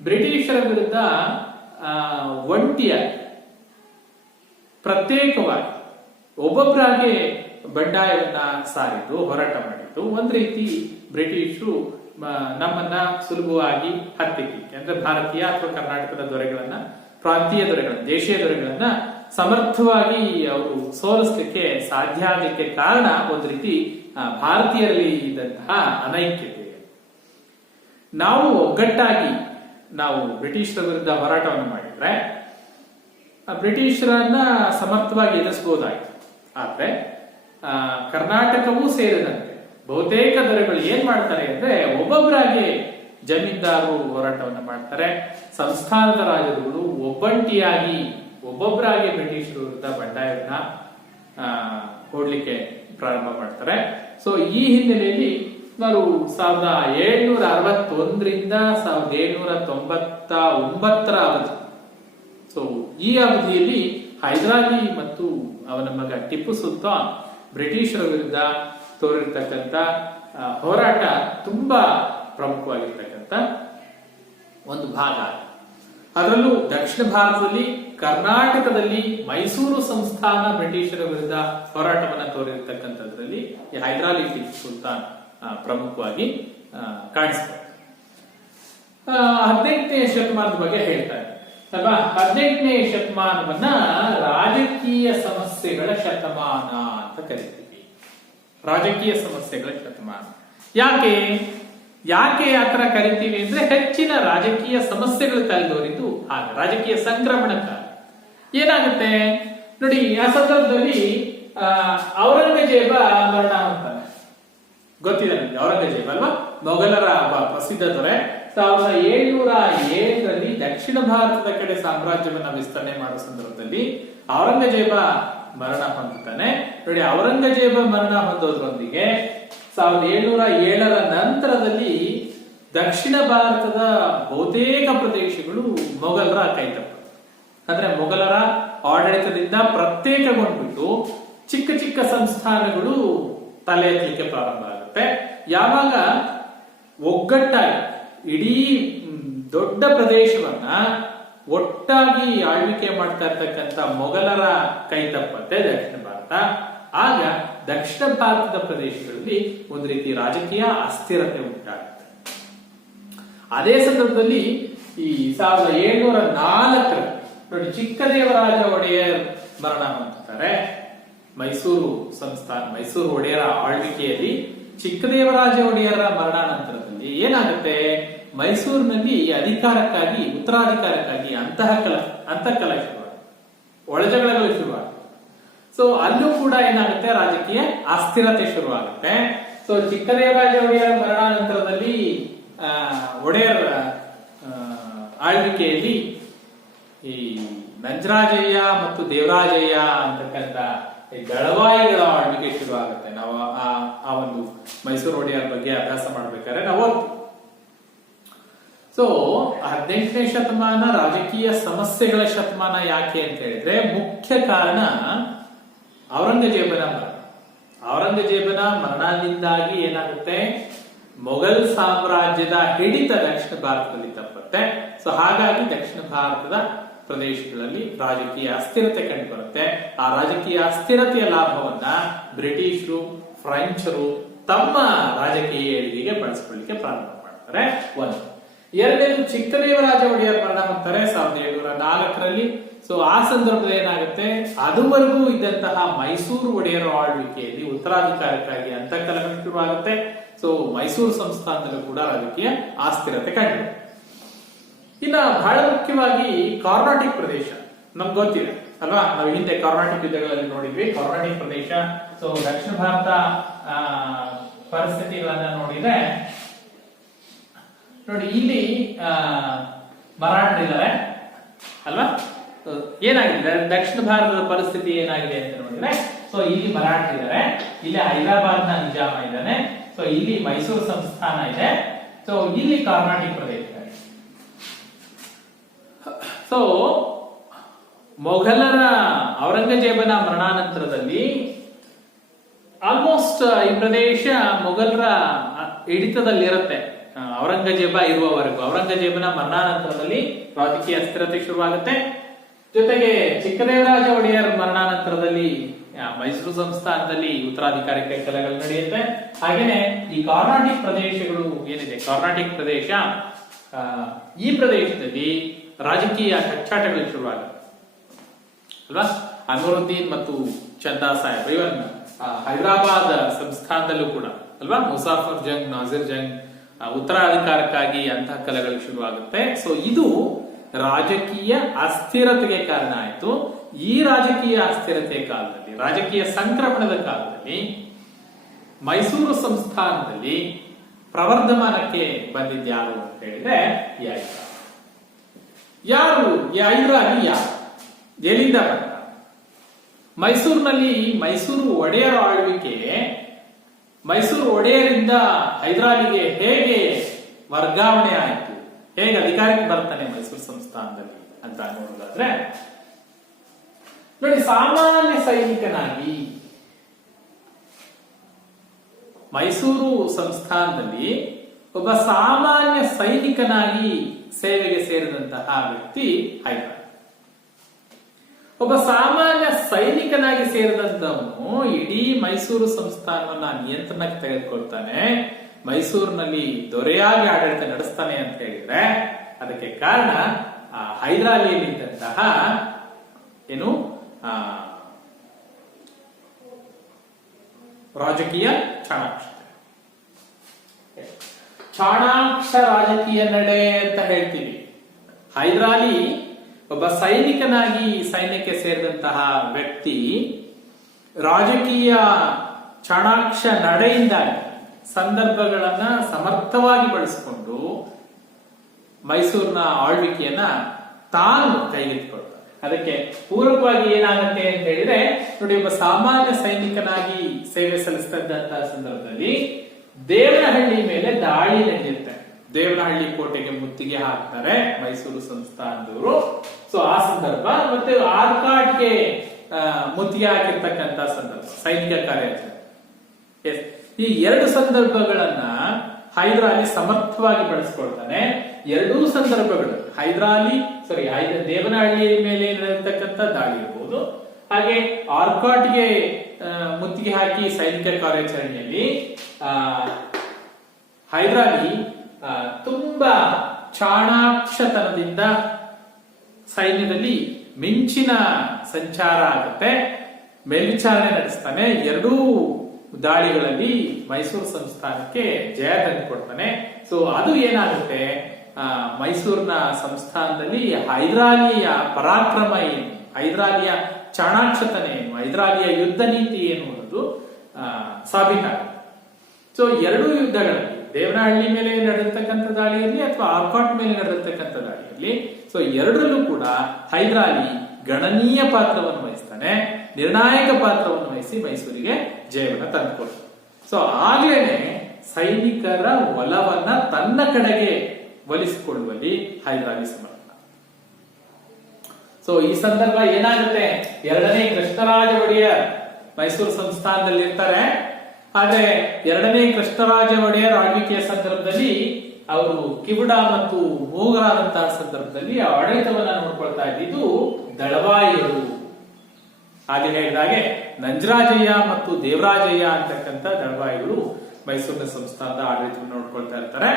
ಬ್ರಿಟಿಷರ ವಿರುದ್ಧ ಒಂಟಿಯಾಗಿ ಪ್ರತ್ಯೇಕವಾಗಿ ಒಬ್ಬೊಬ್ಬರಾಗೆ ಬಂಡಾಯವನ್ನ ಸಾರಿದ್ದು ಹೋರಾಟ ಮಾಡಿದ್ದು ಒಂದು ರೀತಿ ಬ್ರಿಟಿಷರು ನಮ್ಮನ್ನ ಸುಲಭವಾಗಿ ಹತ್ತಿಕ್ಕಲಿಕ್ಕೆ, ಅಂದ್ರೆ ಭಾರತೀಯ ಅಥವಾ ಕರ್ನಾಟಕದ ದೊರೆಗಳನ್ನ, ಪ್ರಾಂತೀಯ ದೊರೆಗಳನ್ನ, ದೇಶೀಯ ದೊರೆಗಳನ್ನ ಸಮರ್ಥವಾಗಿ ಅವರು ಸೋಲಿಸಲಿಕ್ಕೆ ಸಾಧ್ಯ ಆಗಲಿಕ್ಕೆ ಕಾರಣ ಒಂದು ರೀತಿ ಭಾರತೀಯರಲ್ಲಿ ಇದ್ದಂತಹ ಅನೈಕ್ಯತೆ. ನಾವು ಒಗ್ಗಟ್ಟಾಗಿ ನಾವು ಬ್ರಿಟಿಷರ ವಿರುದ್ಧ ಹೋರಾಟವನ್ನು ಮಾಡಿದ್ರೆ ಬ್ರಿಟಿಷರನ್ನ ಸಮರ್ಥವಾಗಿ ಎದುರಿಸಬಹುದಾಗಿತ್ತು. ಆದ್ರೆ ಕರ್ನಾಟಕವೂ ಸೇರಿದಂತೆ ಬಹುತೇಕ ದೊರೆಗಳು ಏನ್ ಮಾಡ್ತಾರೆ ಅಂದ್ರೆ ಒಬ್ಬೊಬ್ಬರಾಗಿ ಜಮೀನ್ದಾರರು ಹೋರಾಟವನ್ನು ಮಾಡ್ತಾರೆ. ಸಂಸ್ಥಾನದ ರಾಜರುಗಳು ಒಬ್ಬೊಬ್ಬರಾಗಿ ಬ್ರಿಟಿಷರ ವಿರುದ್ಧ ಬಂಡಾಯವನ್ನ ಹೂಡ್ಲಿಕ್ಕೆ ಪ್ರಾರಂಭ ಮಾಡ್ತಾರೆ. ಸೊ ಈ ಹಿನ್ನೆಲೆಯಲ್ಲಿ ನಾವು 1761ರಿಂದ 1799 ಅವಧಿ, ಸೊ ಈ ಅವಧಿಯಲ್ಲಿ ಹೈದರಾಲಿ ಮತ್ತು ಅವನ ಮಗ ಟಿಪ್ಪು ಸುಲ್ತಾನ್ ಬ್ರಿಟಿಷರ ವಿರುದ್ಧ ತೋರಿರ್ತಕ್ಕಂಥ ಹೋರಾಟ ತುಂಬಾ ಪ್ರಮುಖವಾಗಿರ್ತಕ್ಕಂಥ ಒಂದು ಭಾಗ. ಅದರಲ್ಲೂ ದಕ್ಷಿಣ ಭಾರತದಲ್ಲಿ ಕರ್ನಾಟಕದಲ್ಲಿ ಮೈಸೂರು ಸಂಸ್ಥಾನ ಬ್ರಿಟಿಷರ ವಿರುದ್ಧ ಹೋರಾಟವನ್ನು ತೋರಿರ್ತಕ್ಕಂಥದ್ರಲ್ಲಿ ಈ ಹೈದರಾಲಿ ಟಿಪ್ಪು ಸುಲ್ತಾನ್ ಪ್ರಮುಖವಾಗಿ ಕಾಣಿಸ್ತಾರೆ. 18ನೇ ಶತಮಾನದ ಬಗ್ಗೆ ಹೇಳ್ತಾರೆ ಅಲ್ವಾ? 18ನೇ ಶತಮಾನವನ್ನ ರಾಜಕೀಯ ಸಮಸ್ಯೆಗಳ ಶತಮಾನ ಅಂತ ಕರಿತೀವಿ. ರಾಜಕೀಯ ಸಮಸ್ಯೆಗಳ ಶತಮಾನ ಯಾಕೆ ಆತರ ಕರಿತೀವಿ ಅಂದ್ರೆ, ಹೆಚ್ಚಿನ ರಾಜಕೀಯ ಸಮಸ್ಯೆಗಳು ತಲೆದೋರಿದ್ದು ಆಗ ರಾಜಕೀಯ ಸಂಕ್ರಮಣ ಕಾಲ. ಏನಾಗುತ್ತೆ ನೋಡಿ, ಆ ಸಂದರ್ಭದಲ್ಲಿ ಔರಂಗಜೇಬ ಮರಣ ಅಂತಾನೆ, ಗೊತ್ತಿದೆ ನಮ್ಗೆ ಔರಂಗಜೇಬ ಅಲ್ವಾ? ಮೊಘಲರ ಪ್ರಸಿದ್ಧ ದೊರೆ. 1707ರಲ್ಲಿ ದಕ್ಷಿಣ ಭಾರತದ ಕಡೆ ಸಾಮ್ರಾಜ್ಯವನ್ನ ವಿಸ್ತರಣೆ ಮಾಡುವ ಸಂದರ್ಭದಲ್ಲಿ ಔರಂಗಜೇಬ ಮರಣ ಹೊಂದುತ್ತಾನೆ. ನೋಡಿ, ಔರಂಗಜೇಬ ಮರಣ ಹೊಂದೋದ್ರೊಂದಿಗೆ 1707ರ ನಂತರದಲ್ಲಿ ದಕ್ಷಿಣ ಭಾರತದ ಬಹುತೇಕ ಪ್ರದೇಶಗಳು ಮೊಘಲರ ಕೈತಪ್ಪ, ಅಂದ್ರೆ ಮೊಘಲರ ಆಡಳಿತದಿಂದ ಪ್ರತ್ಯೇಕಗೊಂಡ್ಬಿಟ್ಟು ಚಿಕ್ಕ ಚಿಕ್ಕ ಸಂಸ್ಥಾನಗಳು ತಲೆ ಎತ್ತಲಿಕ್ಕೆ ಪ್ರಾರಂಭ ಆಗುತ್ತೆ. ಯಾವಾಗ ಒಗ್ಗಟ್ಟಾಗಿ ಇಡೀ ದೊಡ್ಡ ಪ್ರದೇಶವನ್ನ ಒಟ್ಟಾಗಿ ಆಳ್ವಿಕೆ ಮಾಡ್ತಾ ಇರ್ತಕ್ಕಂಥ ಮೊಘಲರ ಕೈತಪ್ಪತ್ತೆ ದಕ್ಷಿಣ ಭಾರತ, ಆಗ ದಕ್ಷಿಣ ಭಾರತದ ಪ್ರದೇಶಗಳಲ್ಲಿ ಒಂದು ರೀತಿ ರಾಜಕೀಯ ಅಸ್ಥಿರತೆ ಉಂಟಾಗುತ್ತೆ. ಅದೇ ಸಂದರ್ಭದಲ್ಲಿ ಈ 1704ರಲ್ಲಿ ನೋಡಿ, ಚಿಕ್ಕದೇವರಾಜ ಒಡೆಯರ್ ಮರಣ ಹೊಂದುತ್ತಾರೆ. ಮೈಸೂರು ಒಡೆಯರ ಆಳ್ವಿಕೆಯಲ್ಲಿ ಚಿಕ್ಕದೇವರಾಜ ಒಡೆಯರ ಮರಣ ನಂತರದಲ್ಲಿ ಏನಾಗುತ್ತೆ, ಮೈಸೂರಿನಲ್ಲಿ ಉತ್ತರಾಧಿಕಾರಕ್ಕಾಗಿ ಅಂತಃಕಲ ಒಳಜಗಳಗಳು ಶುರುವಾಗುತ್ತೆ. ಸೊ ಅಲ್ಲೂ ಕೂಡ ಏನಾಗುತ್ತೆ, ರಾಜಕೀಯ ಅಸ್ಥಿರತೆ ಶುರುವಾಗುತ್ತೆ. ಸೊ ಚಿಕ್ಕದೇವರಾಜ ಒಡೆಯರ ಮರಣ ನಂತರದಲ್ಲಿ ಒಡೆಯರ್ ಆಳ್ವಿಕೆಯಲ್ಲಿ ಈ ನಂಜರಾಜಯ್ಯ ಮತ್ತು ದೇವರಾಜಯ್ಯ ಅಂತಕ್ಕಂಥ ದಳವಾಯಿಗಳ ಆಳ್ವಿಕೆ ಶುರುವಾಗುತ್ತೆ. ನಾವು ಆ ಒಂದು ಮೈಸೂರು ಒಡೆಯರ್ ಬಗ್ಗೆ ಅಭ್ಯಾಸ ಮಾಡ್ಬೇಕಾದ್ರೆ ನಾವು ಓದ್ತೀವಿ. ಸೊ 18ನೇ ಶತಮಾನ ರಾಜಕೀಯ ಸಮಸ್ಯೆಗಳ ಶತಮಾನ ಯಾಕೆ ಅಂತ ಹೇಳಿದ್ರೆ, ಮುಖ್ಯ ಕಾರಣ ಔರಂಗಜೇಬನ ಮರಣದಿಂದಾಗಿ ಏನಾಗುತ್ತೆ, ಮೊಘಲ್ ಸಾಮ್ರಾಜ್ಯದ ಹಿಡಿತ ದಕ್ಷಿಣ ಭಾರತದಲ್ಲಿ ತಪ್ಪುತ್ತೆ. ಸೊ ಹಾಗಾಗಿ ದಕ್ಷಿಣ ಭಾರತದ ಪ್ರದೇಶಗಳಲ್ಲಿ ರಾಜಕೀಯ ಅಸ್ಥಿರತೆ ಕಂಡು ಬರುತ್ತೆ. ಆ ರಾಜಕೀಯ ಅಸ್ಥಿರತೆಯ ಲಾಭವನ್ನ ಬ್ರಿಟಿಷರು, ಫ್ರೆಂಚರು ತಮ್ಮ ರಾಜಕೀಯ ಏಳಿಗೆಗೆ ಬಳಸಿಕೊಳ್ಳಿಕ್ಕೆ ಪ್ರಾರಂಭ ಮಾಡ್ತಾರೆ. ಒಂದು. ಎರಡನೇದು ಚಿಕ್ಕದೇವರಾಜ ಒಡೆಯರ್ ಮರಣ ಹೊಂದ್ತಾರೆ 1704ರಲ್ಲಿ. ಸೊ ಆ ಸಂದರ್ಭದಲ್ಲಿ ಏನಾಗುತ್ತೆ, ಅದುವರೆಗೂ ಇದ್ದಂತಹ ಮೈಸೂರು ಒಡೆಯರ ಆಳ್ವಿಕೆಯಲ್ಲಿ ಉತ್ತರಾಧಿಕಾರಕ್ಕಾಗಿ ಅಂತಃಕಲಹ ಶುರುವಾಗುತ್ತೆ. ಸೊ ಮೈಸೂರು ಸಂಸ್ಥಾನದಲ್ಲೂ ಕೂಡ ರಾಜಕೀಯ ಅಸ್ಥಿರತೆ ಕಂಡು. ಇನ್ನ ಬಹಳ ಮುಖ್ಯವಾಗಿ ಕಾರ್ನಾಟಿಕ್ ಪ್ರದೇಶ ನಮ್ಗೆ ಗೊತ್ತಿದೆ ಅಲ್ವಾ, ನಾವು ಹಿಂದೆ ಕಾರ್ನಾಟಿಕ್ ಯುದ್ಧಗಳಲ್ಲಿ ನೋಡಿದ್ವಿ. ಕಾರ್ನಾಟಿಕ್ ಪ್ರದೇಶ, ಸೊ ದಕ್ಷಿಣ ಭಾರತ ಪರಿಸ್ಥಿತಿಗಳನ್ನ ನೋಡಿದ್ರೆ ನೋಡಿ, ಇಲ್ಲಿ ಮರಾಠರಿದ್ದಾರೆ ಅಲ್ವಾ. ಏನಾಗಿದೆ ದಕ್ಷಿಣ ಭಾರತದ ಪರಿಸ್ಥಿತಿ ಏನಾಗಿದೆ ಅಂತ ನೋಡಿದ್ರೆ, ಸೊ ಇಲ್ಲಿ ಮರಾಠರಿದ್ದಾರೆ, ಇಲ್ಲಿ ಹೈದರಾಬಾದ್ ನ ನಿಜಾಮ ಇದ್ದಾನೆ, ಸೊ ಇಲ್ಲಿ ಮೈಸೂರು ಸಂಸ್ಥಾನ ಇದೆ, ಸೊ ಇಲ್ಲಿ ಕಾರ್ನಾಟಿಕ್ ಪ್ರದೇಶ. ಸೊ ಮೊಘಲರ ಔರಂಗಜೇಬನ ಮರಣಾನಂತರದಲ್ಲಿ ಆಲ್ಮೋಸ್ಟ್ ಈ ಪ್ರದೇಶ ಮೊಘಲರ ಹಿಡಿತದಲ್ಲಿರುತ್ತೆ ಔರಂಗಜೇಬ ಇರುವವರೆಗೂ. ಔರಂಗಜೇಬನ ಮರಣಾನಂತರದಲ್ಲಿ ರಾಜಕೀಯ ಅಸ್ಥಿರತೆ ಶುರುವಾಗುತ್ತೆ. ಜೊತೆಗೆ ಚಿಕ್ಕದೇವರಾಜ ಒಡೆಯರ್ ಮರಣಾನಂತರದಲ್ಲಿ ಮೈಸೂರು ಸಂಸ್ಥಾನದಲ್ಲಿ ಉತ್ತರಾಧಿಕಾರಕ್ಕೆ ಕೆಲಗಳು ನಡೆಯುತ್ತೆ. ಹಾಗೇನೆ ಈ ಕಾರ್ನಾಟಿಕ್ ಪ್ರದೇಶಗಳು ಏನಿದೆ, ಕಾರ್ನಾಟಿಕ್ ಪ್ರದೇಶ, ಈ ಪ್ರದೇಶದಲ್ಲಿ ರಾಜಕೀಯ ಕಚ್ಚಾಟಗಳು ಶುರುವಾಗುತ್ತೆ ಅಲ್ವಾ. ಅನ್ವರುದ್ದೀನ್ ಮತ್ತು ಚಂದಾ ಸಾಹೇಬ್, ಇವನ್ ಹೈದರಾಬಾದ್ ಸಂಸ್ಥಾನದಲ್ಲೂ ಕೂಡ ಅಲ್ವಾ, ಮುಸಾಫರ್ ಜಂಗ್, ನಾಸಿರ್ ಜಂಗ್ ಉತ್ತರಾಧಿಕಾರಕ್ಕಾಗಿ ಅಂತಹ ಕಲೆಗಳು ಶುರುವಾಗುತ್ತೆ. ಸೊ ಇದು ರಾಜಕೀಯ ಅಸ್ಥಿರತೆಗೆ ಕಾರಣ ಆಯಿತು. ಈ ರಾಜಕೀಯ ಅಸ್ಥಿರತೆಯ ಕಾಲದಲ್ಲಿ, ರಾಜಕೀಯ ಸಂಕ್ರಮಣದ ಕಾಲದಲ್ಲಿ ಮೈಸೂರು ಸಂಸ್ಥಾನದಲ್ಲಿ ಪ್ರವರ್ಧಮಾನಕ್ಕೆ ಬಂದಿದ್ಯಾರು ಅಂತ ಹೇಳಿದ್ರೆ ಯಾರು ಹೈದರಾಲಿ ಯಾರು, ಎಲ್ಲಿಂದ ಬಂದ? ಮೈಸೂರಿನಲ್ಲಿ ಮೈಸೂರು ಒಡೆಯರ ಆಳ್ವಿಕೆ ಮೈಸೂರು ಒಡೆಯರಿಂದ ಹೈದರಾಲಿಗೆ ಹೇಗೆ ವರ್ಗಾವಣೆ ಆಯಿತು, ಹೇಗೆ ಅಧಿಕಾರಕ್ಕೆ ಬರ್ತಾನೆ ಮೈಸೂರು ಸಂಸ್ಥಾನದಲ್ಲಿ ಅಂತ ನೋಡೋದಾದ್ರೆ ನೋಡಿ, ಸಾಮಾನ್ಯ ಸೈನಿಕನಾಗಿ ಮೈಸೂರು ಸಂಸ್ಥಾನದಲ್ಲಿ ಒಬ್ಬ ಸಾಮಾನ್ಯ ಸೈನಿಕನಾಗಿ ಸೇವೆಗೆ ಸೇರಿದಂತಹ ವ್ಯಕ್ತಿ ಹೈದರಾಲಿ. ಒಬ್ಬ ಸಾಮಾನ್ಯ ಸೈನಿಕನಾಗಿ ಸೇರಿದಂತವನು ಇಡೀ ಮೈಸೂರು ಸಂಸ್ಥಾನವನ್ನ ನಿಯಂತ್ರಣಕ್ಕೆ ತೆಗೆದುಕೊಳ್ತಾನೆ, ಮೈಸೂರಿನಲ್ಲಿ ದೊರೆಯಾಗಿ ಆಡಳಿತ ನಡೆಸ್ತಾನೆ ಅಂತ ಹೇಳಿದ್ರೆ ಅದಕ್ಕೆ ಕಾರಣ ಹೈದರಾಲಿಯಲ್ಲಿದ್ದಂತಹ ಏನು ರಾಜಕೀಯ ಚಾಣಾಕ್ಷ ರಾಜಕೀಯ ನಡೆ ಅಂತ ಹೇಳ್ತೀವಿ. ಹೈದರಾಲಿ ಒಬ್ಬ ಸೈನಿಕನಾಗಿ ಸೈನ್ಯಕ್ಕೆ ಸೇರಿದಂತಹ ವ್ಯಕ್ತಿ ರಾಜಕೀಯ ಚಾಣಾಕ್ಷ ನಡೆಯಿಂದಾಗಿ ಸಂದರ್ಭಗಳನ್ನ ಸಮರ್ಥವಾಗಿ ಬಳಸಿಕೊಂಡು ಮೈಸೂರಿನ ಆಳ್ವಿಕೆಯನ್ನ ತಾನು ಕೈಗೆತ್ತಿಕೊಳ್ತಾನೆ. ಅದಕ್ಕೆ ಪೂರಕವಾಗಿ ಏನಾಗುತ್ತೆ ಅಂತ ಹೇಳಿದ್ರೆ ನೋಡಿ, ಒಬ್ಬ ಸಾಮಾನ್ಯ ಸೈನಿಕನಾಗಿ ಸೇವೆ ಸಲ್ಲಿಸ್ತಾ ಇದ್ದಂತಹ ಸಂದರ್ಭದಲ್ಲಿ ದೇವನಹಳ್ಳಿ ಮೇಲೆ ದಾಳಿ ನಡೆಯುತ್ತೆ. ದೇವನಹಳ್ಳಿ ಕೋಟೆಗೆ ಮುತ್ತಿಗೆ ಹಾಕ್ತಾರೆ ಮೈಸೂರು ಸಂಸ್ಥಾನದವರು. ಸೊ ಆ ಸಂದರ್ಭ ಮತ್ತೆ ಆರ್ಕಾಟ್ಗೆ ಮುತ್ತಿಗೆ ಹಾಕಿರ್ತಕ್ಕಂತ ಸಂದರ್ಭ, ಸೈನಿಕ ಕಾರ್ಯಾಚರಣೆ. ಈ ಎರಡು ಸಂದರ್ಭಗಳನ್ನ ಹೈದರಾಲಿ ಸಮರ್ಥವಾಗಿ ಬಳಸ್ಕೊಳ್ತಾನೆ. ಎರಡೂ ಸಂದರ್ಭಗಳು ದೇವನಹಳ್ಳಿ ಮೇಲೆ ನಡೆಯತಕ್ಕಂತ ದಾಳಿ ಇರಬಹುದು, ಹಾಗೆ ಆರ್ಕಾಟ್ಗೆ ಮುತ್ತಿಗೆ ಹಾಕಿ ಸೈನಿಕ ಕಾರ್ಯಾಚರಣೆಯಲ್ಲಿ ಹೈದರಾಲಿ ತುಂಬಾ ಚಾಣಾಕ್ಷತನದಿಂದ ಸೈನ್ಯದಲ್ಲಿ ಮಿಂಚಿನ ಸಂಚಾರ ಆಗುತ್ತೆ, ಮೇಲ್ವಿಚಾರಣೆ ನಡೆಸ್ತಾನೆ. ಎರಡೂ ದಾಳಿಗಳಲ್ಲಿ ಮೈಸೂರು ಸಂಸ್ಥಾನಕ್ಕೆ ಜಯ ತಂದುಕೊಡ್ತಾನೆ. ಸೊ ಅದು ಏನಾಗುತ್ತೆ, ಮೈಸೂರಿನ ಸಂಸ್ಥಾನದಲ್ಲಿ ಹೈದರಾಲಿಯ ಪರಾಕ್ರಮ ಏನು, ಹೈದರಾಲಿಯ ಚಾಣಾಕ್ಷತನ ಏನು, ಹೈದರಾಲಿಯ ಯುದ್ಧ ನೀತಿ ಏನು ಅನ್ನೋದು ಸಾಬೀತಾಗುತ್ತೆ. ಸೊ ಎರಡೂ ಯುದ್ಧಗಳಲ್ಲಿ ದೇವನಹಳ್ಳಿ ಮೇಲೆ ನಡೆದಿರ್ತಕ್ಕಂಥ ದಾಳಿಯಲ್ಲಿ ಅಥವಾ ಆರ್ಕಾಟ್ ಮೇಲೆ ನಡೆದಿರ್ತಕ್ಕಂಥ ದಾಳಿಯಲ್ಲಿ, ಸೊ ಎರಡರಲ್ಲೂ ಕೂಡ ಹೈದರಾಲಿ ಗಣನೀಯ ಪಾತ್ರವನ್ನು ವಹಿಸ್ತಾನೆ, ನಿರ್ಣಾಯಕ ಪಾತ್ರವನ್ನು ವಹಿಸಿ ಮೈಸೂರಿಗೆ ಜಯವನ್ನು ತಂದುಕೊಡ್ತಾನೆ. ಸೊ ಆಗ್ಲೇನೆ ಸೈನಿಕರ ಒಲವನ್ನ ತನ್ನ ಕಡೆಗೆ ಒಲಿಸಿಕೊಳ್ಳುವಲ್ಲಿ ಹೈದರಾಲಿ ಸಮರ್ಥ. ಸೊ ಈ ಸಂದರ್ಭ ಏನಾಗುತ್ತೆ, ಎರಡನೇ ಕೃಷ್ಣರಾಜ ಒಡೆಯರ್ ಮೈಸೂರು ಸಂಸ್ಥಾನದಲ್ಲಿ ಇರ್ತಾರೆ. ಆದ್ರೆ ಎರಡನೇ ಕೃಷ್ಣರಾಜ ಒಡೆಯರ್ ಆಳ್ವಿಕೆಯ ಸಂದರ್ಭದಲ್ಲಿ ಅವರು ಕಿವುಡ ಮತ್ತು ಮೂಗರಾದಂತಹ ಸಂದರ್ಭದಲ್ಲಿ ಆ ಆಡಳಿತವನ್ನ ನೋಡ್ಕೊಳ್ತಾ ಇದ್ದಿದ್ದು ದಳವಾಯಿಗಳು. ಹಾಗೆ ಹೇಳಿದಾಗೆ ನಂಜರಾಜಯ್ಯ ಮತ್ತು ದೇವರಾಜಯ್ಯ ಅಂತಕ್ಕಂಥ ದಳವಾಯಿಗಳು ಮೈಸೂರಿನ ಸಂಸ್ಥಾನದ ಆಡಳಿತವನ್ನು ನೋಡ್ಕೊಳ್ತಾ ಇರ್ತಾರೆ.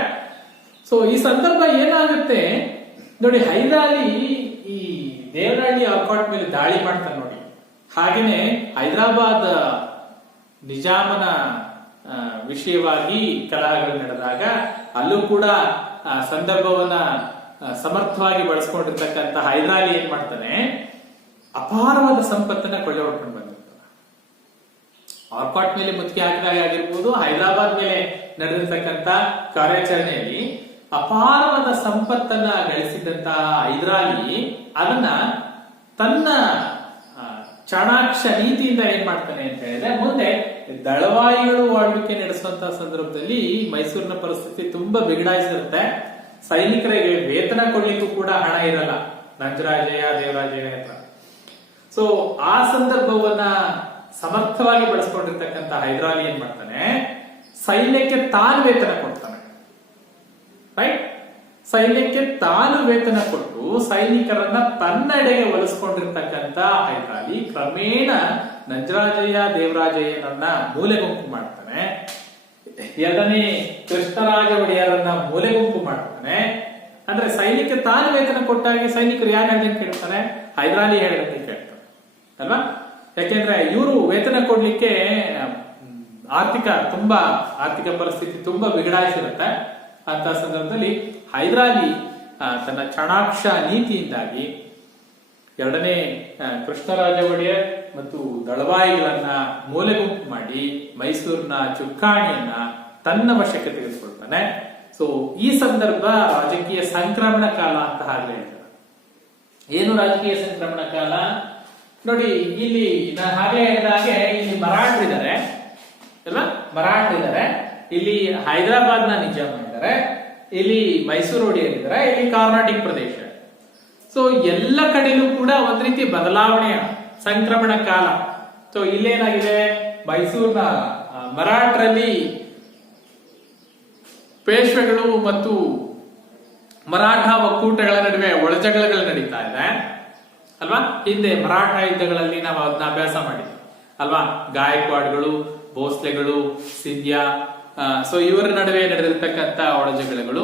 ಸೊ ಈ ಸಂದರ್ಭ ಏನಾಗುತ್ತೆ ನೋಡಿ, ಹೈದರಾಲಿ ಈ ದೇವನಹಳ್ಳಿ ಆರ್ಕಾಟ್ ಮೇಲೆ ದಾಳಿ ಮಾಡ್ತಾನೆ ನೋಡಿ. ಹಾಗೇನೆ ಹೈದರಾಬಾದ್ ನಿಜಾಮನ ವಿಷಯವಾಗಿ ಕಲಹಗಳು ನಡೆದಾಗ ಅಲ್ಲೂ ಕೂಡ ಸಂದರ್ಭವನ್ನ ಸಮರ್ಥವಾಗಿ ಬಳಸ್ಕೊಂಡಿರ್ತಕ್ಕಂಥ ಹೈದರಾಲಿ ಏನ್ ಮಾಡ್ತಾನೆ, ಅಪಾರವಾದ ಸಂಪತ್ತನ್ನ ಕೊಳ್ಳೆ ಹೊಡ್ಕೊಂಡು ಬಂದಿರ್ತಾನೆ. ಆರ್ಕಾಟ್ ಮೇಲೆ ಮುತ್ತಿಗೆ ಹಾಕಿದಾಗ ಆಗಿರ್ಬೋದು, ಹೈದರಾಬಾದ್ ಮೇಲೆ ನಡೆದಿರ್ತಕ್ಕಂಥ ಕಾರ್ಯಾಚರಣೆಯಲ್ಲಿ ಅಪಾರವಾದ ಸಂಪತ್ತನ್ನ ಗಳಿಸಿದಂತಹ ಹೈದರಾಲಿ ಅದನ್ನ ತನ್ನ ಚಾಣಾಕ್ಷ ನೀತಿಯಿಂದ ಏನ್ ಮಾಡ್ತಾನೆ ಅಂತ ಹೇಳಿದ್ರೆ, ಮುಂದೆ ದಳವಾಯಿಗಳು ಆಳ್ವಿಕೆ ನಡೆಸುವಂತಹ ಸಂದರ್ಭದಲ್ಲಿ ಮೈಸೂರಿನ ಪರಿಸ್ಥಿತಿ ತುಂಬಾ ಬಿಗಡಾಯಿಸಿರುತ್ತೆ. ಸೈನಿಕರಿಗೆ ವೇತನ ಕೊಡ್ಲಿಕ್ಕೂ ಕೂಡ ಹಣ ಇರಲ್ಲ ನಂಜರಾಜಯ್ಯ ದೇವರಾಜಯ್ಯ ಹತ್ರ. ಸೊ ಆ ಸಂದರ್ಭವನ್ನ ಸಮರ್ಥವಾಗಿ ಬಳಸ್ಕೊಂಡಿರ್ತಕ್ಕಂಥ ಹೈದರಾಲಿ ಏನ್ ಮಾಡ್ತಾನೆ, ಸೈನ್ಯಕ್ಕೆ ತಾನು ವೇತನ ಕೊಡ್ತಾನೆ. ರೈಟ್, ಸೈನ್ಯಕ್ಕೆ ತಾನು ವೇತನ ಕೊಟ್ಟು ಸೈನಿಕರನ್ನ ತನ್ನೆಡೆಗೆ ಒಲಿಸ್ಕೊಂಡಿರ್ತಕ್ಕಂಥ ಹೈದರಾಲಿ ಕ್ರಮೇಣ ನಂಜರಾಜಯ್ಯ ದೇವರಾಜಯ್ಯನನ್ನ ಮೂಲೆಗುಂಪು ಮಾಡ್ತಾನೆ. ಎರಡನೇ ಕೃಷ್ಣರಾಜ ಒಡೆಯರನ್ನ ಮೂಲೆಗುಂಪು ಮಾಡ್ತಾನೆ. ಅಂದ್ರೆ ಸೈನ್ಯಕ್ಕೆ ತಾನು ವೇತನ ಕೊಟ್ಟಾಗ ಸೈನಿಕರು ಯಾರು ಹೇಳ್ದಂಗೆ ಕೇಳ್ತಾರೆ, ಹೈದರಾಲಿ ಹೇಳ್ದಂಗೆ ಕೇಳ್ತಾರೆ ಅಲ್ವಾ. ಯಾಕೆಂದ್ರೆ ಇವರು ವೇತನ ಕೊಡ್ಲಿಕ್ಕೆ ಆರ್ಥಿಕ ಪರಿಸ್ಥಿತಿ ತುಂಬಾ ಬಿಗಡಾಯಿಸಿರುತ್ತೆ. ಅಂತ ಸಂದರ್ಭದಲ್ಲಿ ಹೈದರಾಲಿ ತನ್ನ ಚಾಣಾಕ್ಷ ನೀತಿಯಿಂದಾಗಿ ಎರಡನೇ ಕೃಷ್ಣರಾಜ ಒಡೆಯರ್ ಮತ್ತು ದಳವಾಯಿಗಳನ್ನ ಮೂಲೆಗುಂಪು ಮಾಡಿ ಮೈಸೂರಿನ ಚುಕ್ಕಾಣಿಯನ್ನ ತನ್ನ ವಶಕ್ಕೆ ತೆಗೆದುಕೊಳ್ತಾನೆ. ಸೊ ಈ ಸಂದರ್ಭ ರಾಜಕೀಯ ಸಂಕ್ರಮಣ ಕಾಲ ಅಂತ ಹಾಗೆ ಹೇಳ್ತಾರೆ. ಏನು ರಾಜಕೀಯ ಸಂಕ್ರಮಣ ಕಾಲ ನೋಡಿ, ಇಲ್ಲಿ ಹಾಗೆ ಹೇಳಿದಾಗೆ ಇಲ್ಲಿ ಮರಾಠರಿದ್ದಾರೆ ಅಲ್ವಾ, ಮರಾಠರಿದ್ದಾರೆ, ಇಲ್ಲಿ ಹೈದರಾಬಾದ್ ನ ನಿಜಾಮ ಇದ್ದಾರೆ, ಇಲ್ಲಿ ಮೈಸೂರು ಒಡೆಯರ್ ಇದ್ದಾರೆ, ಇಲ್ಲಿ ಕರ್ನಾಟಕ ಪ್ರದೇಶ. ಸೊ ಎಲ್ಲ ಕಡೆಯೂ ಕೂಡ ಒಂದ್ ರೀತಿ ಬದಲಾವಣೆಯ ಸಂಕ್ರಮಣ ಕಾಲ. ಸೊ ಇಲ್ಲೇನಾಗಿದೆ, ಮೈಸೂರಿನ ಮರಾಠರಲ್ಲಿ ಪೇಶ್ವೆಗಳು ಮತ್ತು ಮರಾಠ ಒಕ್ಕೂಟಗಳ ನಡುವೆ ಒಳಜಗಳಗಳು ನಡೀತಾ ಇದೆ ಅಲ್ವಾ. ಹಿಂದೆ ಮರಾಠ ಯುದ್ಧಗಳಲ್ಲಿ ನಾವು ಅದನ್ನ ಅಭ್ಯಾಸ ಮಾಡಿದ್ವಿ ಅಲ್ವಾ. ಗಾಯಕ್ವಾಡ್ಗಳು, ಭೋಸ್ಲೆಗಳು, ಸಿಂಧ್ಯಾ, ಸೊ ಇವರ ನಡುವೆ ನಡೆದಿರ್ತಕ್ಕಂಥ ಒಳಜಗಳಗಳು,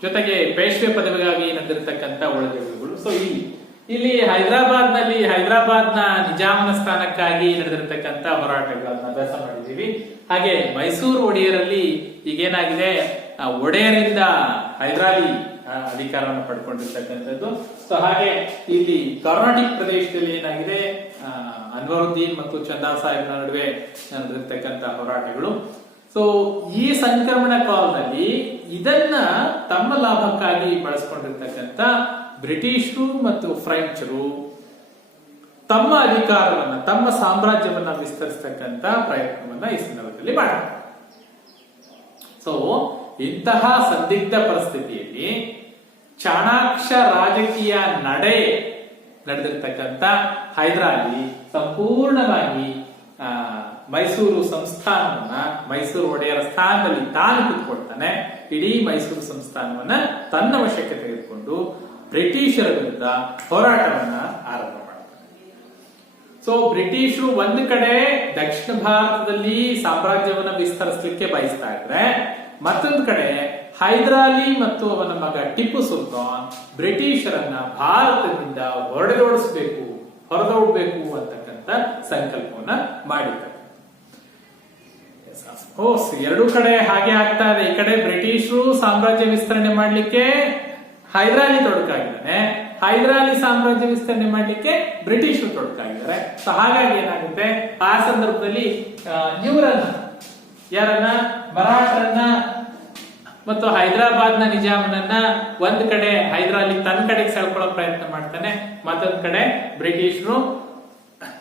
ಜೊತೆಗೆ ಪೇಶ್ವೆ ಪದವಿಗಾಗಿ ನಡೆದಿರ್ತಕ್ಕಂಥ ಒಳಜಗಳಗಳು. ಸೊ ಇಲ್ಲಿ ಹೈದರಾಬಾದ್ನ ನಿಜಾಮನ ಸ್ಥಾನಕ್ಕಾಗಿ ನಡೆದಿರ್ತಕ್ಕಂಥ ಹೋರಾಟಗಳನ್ನ ಅಭ್ಯಾಸ ಮಾಡಿದ್ದೀವಿ. ಹಾಗೆ ಮೈಸೂರು ಒಡೆಯರಲ್ಲಿ ಈಗೇನಾಗಿದೆ, ಒಡೆಯರಿಂದ ಹೈದರಾಲಿ ಅಧಿಕಾರವನ್ನು ಪಡ್ಕೊಂಡಿರ್ತಕ್ಕಂಥದ್ದು. ಸೊ ಹಾಗೆ ಇಲ್ಲಿ ಕರ್ನಾಟಕ ಪ್ರದೇಶದಲ್ಲಿ ಏನಾಗಿದೆ, ಅನ್ವರುದ್ದೀನ್ ಮತ್ತು ಚಂದಾ ಸಾಹೇಬ್ನ ನಡುವೆ ನಡೆದಿರ್ತಕ್ಕಂಥ ಹೋರಾಟಗಳು. ಸೊ ಈ ಸಂಕ್ರಮಣ ಕಾಲದಲ್ಲಿ ಇದನ್ನ ತಮ್ಮ ಲಾಭಕ್ಕಾಗಿ ಬಳಸ್ಕೊಂಡಿರ್ತಕ್ಕಂಥ ಬ್ರಿಟಿಷರು ಮತ್ತು ಫ್ರೆಂಚರು ತಮ್ಮ ಅಧಿಕಾರವನ್ನ, ತಮ್ಮ ಸಾಮ್ರಾಜ್ಯವನ್ನ ವಿಸ್ತರಿಸತಕ್ಕಂಥ ಪ್ರಯತ್ನವನ್ನ ಈ ಸಂದರ್ಭದಲ್ಲಿ ಮಾಡ್ತಾರೆ. ಸೊ ಇಂತಹ ಸಂದಿಗ್ಧ ಪರಿಸ್ಥಿತಿಯಲ್ಲಿ ಚಾಣಾಕ್ಷ ರಾಜಕೀಯ ನಡೆದಿರ್ತಕ್ಕಂಥ ಹೈದರಾಲಿ ಸಂಪೂರ್ಣವಾಗಿ ಮೈಸೂರು ಸಂಸ್ಥಾನವನ್ನ ಮೈಸೂರು ಒಡೆಯರ ಸ್ಥಾನದಲ್ಲಿ ತಾನು ಕೂತ್ಕೊಳ್ತಾನೆ. ಇಡೀ ಮೈಸೂರು ಸಂಸ್ಥಾನವನ್ನ ತನ್ನ ವಶಕ್ಕೆ ತೆಗೆದುಕೊಂಡು ಬ್ರಿಟಿಷರ ವಿರುದ್ಧ ಹೋರಾಟವನ್ನ ಆರಂಭ ಮಾಡ್ತಾನೆ. ಸೊ ಬ್ರಿಟಿಷರು ಒಂದು ಕಡೆ ದಕ್ಷಿಣ ಭಾರತದಲ್ಲಿ ಸಾಮ್ರಾಜ್ಯವನ್ನ ವಿಸ್ತರಿಸಲಿಕ್ಕೆ ಬಯಸ್ತಾ ಇದ್ರೆ, ಮತ್ತೊಂದು ಕಡೆ ಹೈದರಾಲಿ ಮತ್ತು ಅವನ ಮಗ ಟಿಪ್ಪು ಸುಲ್ತಾನ್ ಬ್ರಿಟಿಷರನ್ನ ಭಾರತದಿಂದ ಹೊರದೋಡ್ಬೇಕು ಅಂತಕ್ಕಂಥ ಸಂಕಲ್ಪವನ್ನ ಮಾಡಿದ್ದಾರೆ. ಎರಡೂ ಕಡೆ ಹಾಗೆ ಆಗ್ತಾ ಇದೆ. ಈ ಕಡೆ ಬ್ರಿಟಿಷರು ಸಾಮ್ರಾಜ್ಯ ವಿಸ್ತರಣೆ ಮಾಡ್ಲಿಕ್ಕೆ ಹೈದರಾಲಿ ತೊಡಕಾಗಿದ್ದಾನೆ, ಹೈದರಾಲಿ ಸಾಮ್ರಾಜ್ಯ ವಿಸ್ತರಣೆ ಮಾಡ್ಲಿಕ್ಕೆ ಬ್ರಿಟಿಷರು ತೊಡಕಾಗಿದ್ದಾರೆ. ಸೊ ಹಾಗಾಗಿ ಏನಾಗುತ್ತೆ, ಆ ಸಂದರ್ಭದಲ್ಲಿ ಯಾರನ್ನ, ಮರಾಠರನ್ನ ಮತ್ತು ಹೈದರಾಬಾದ್ನ ನಿಜಾಮನನ್ನ ಒಂದ್ ಕಡೆ ಹೈದರಾಲಿ ತನ್ನ ಕಡೆಗೆ ಸೆಳ್ಕೊಳ್ಳೋ ಪ್ರಯತ್ನ ಮಾಡ್ತಾನೆ, ಮತ್ತೊಂದ್ ಕಡೆ ಬ್ರಿಟಿಷರು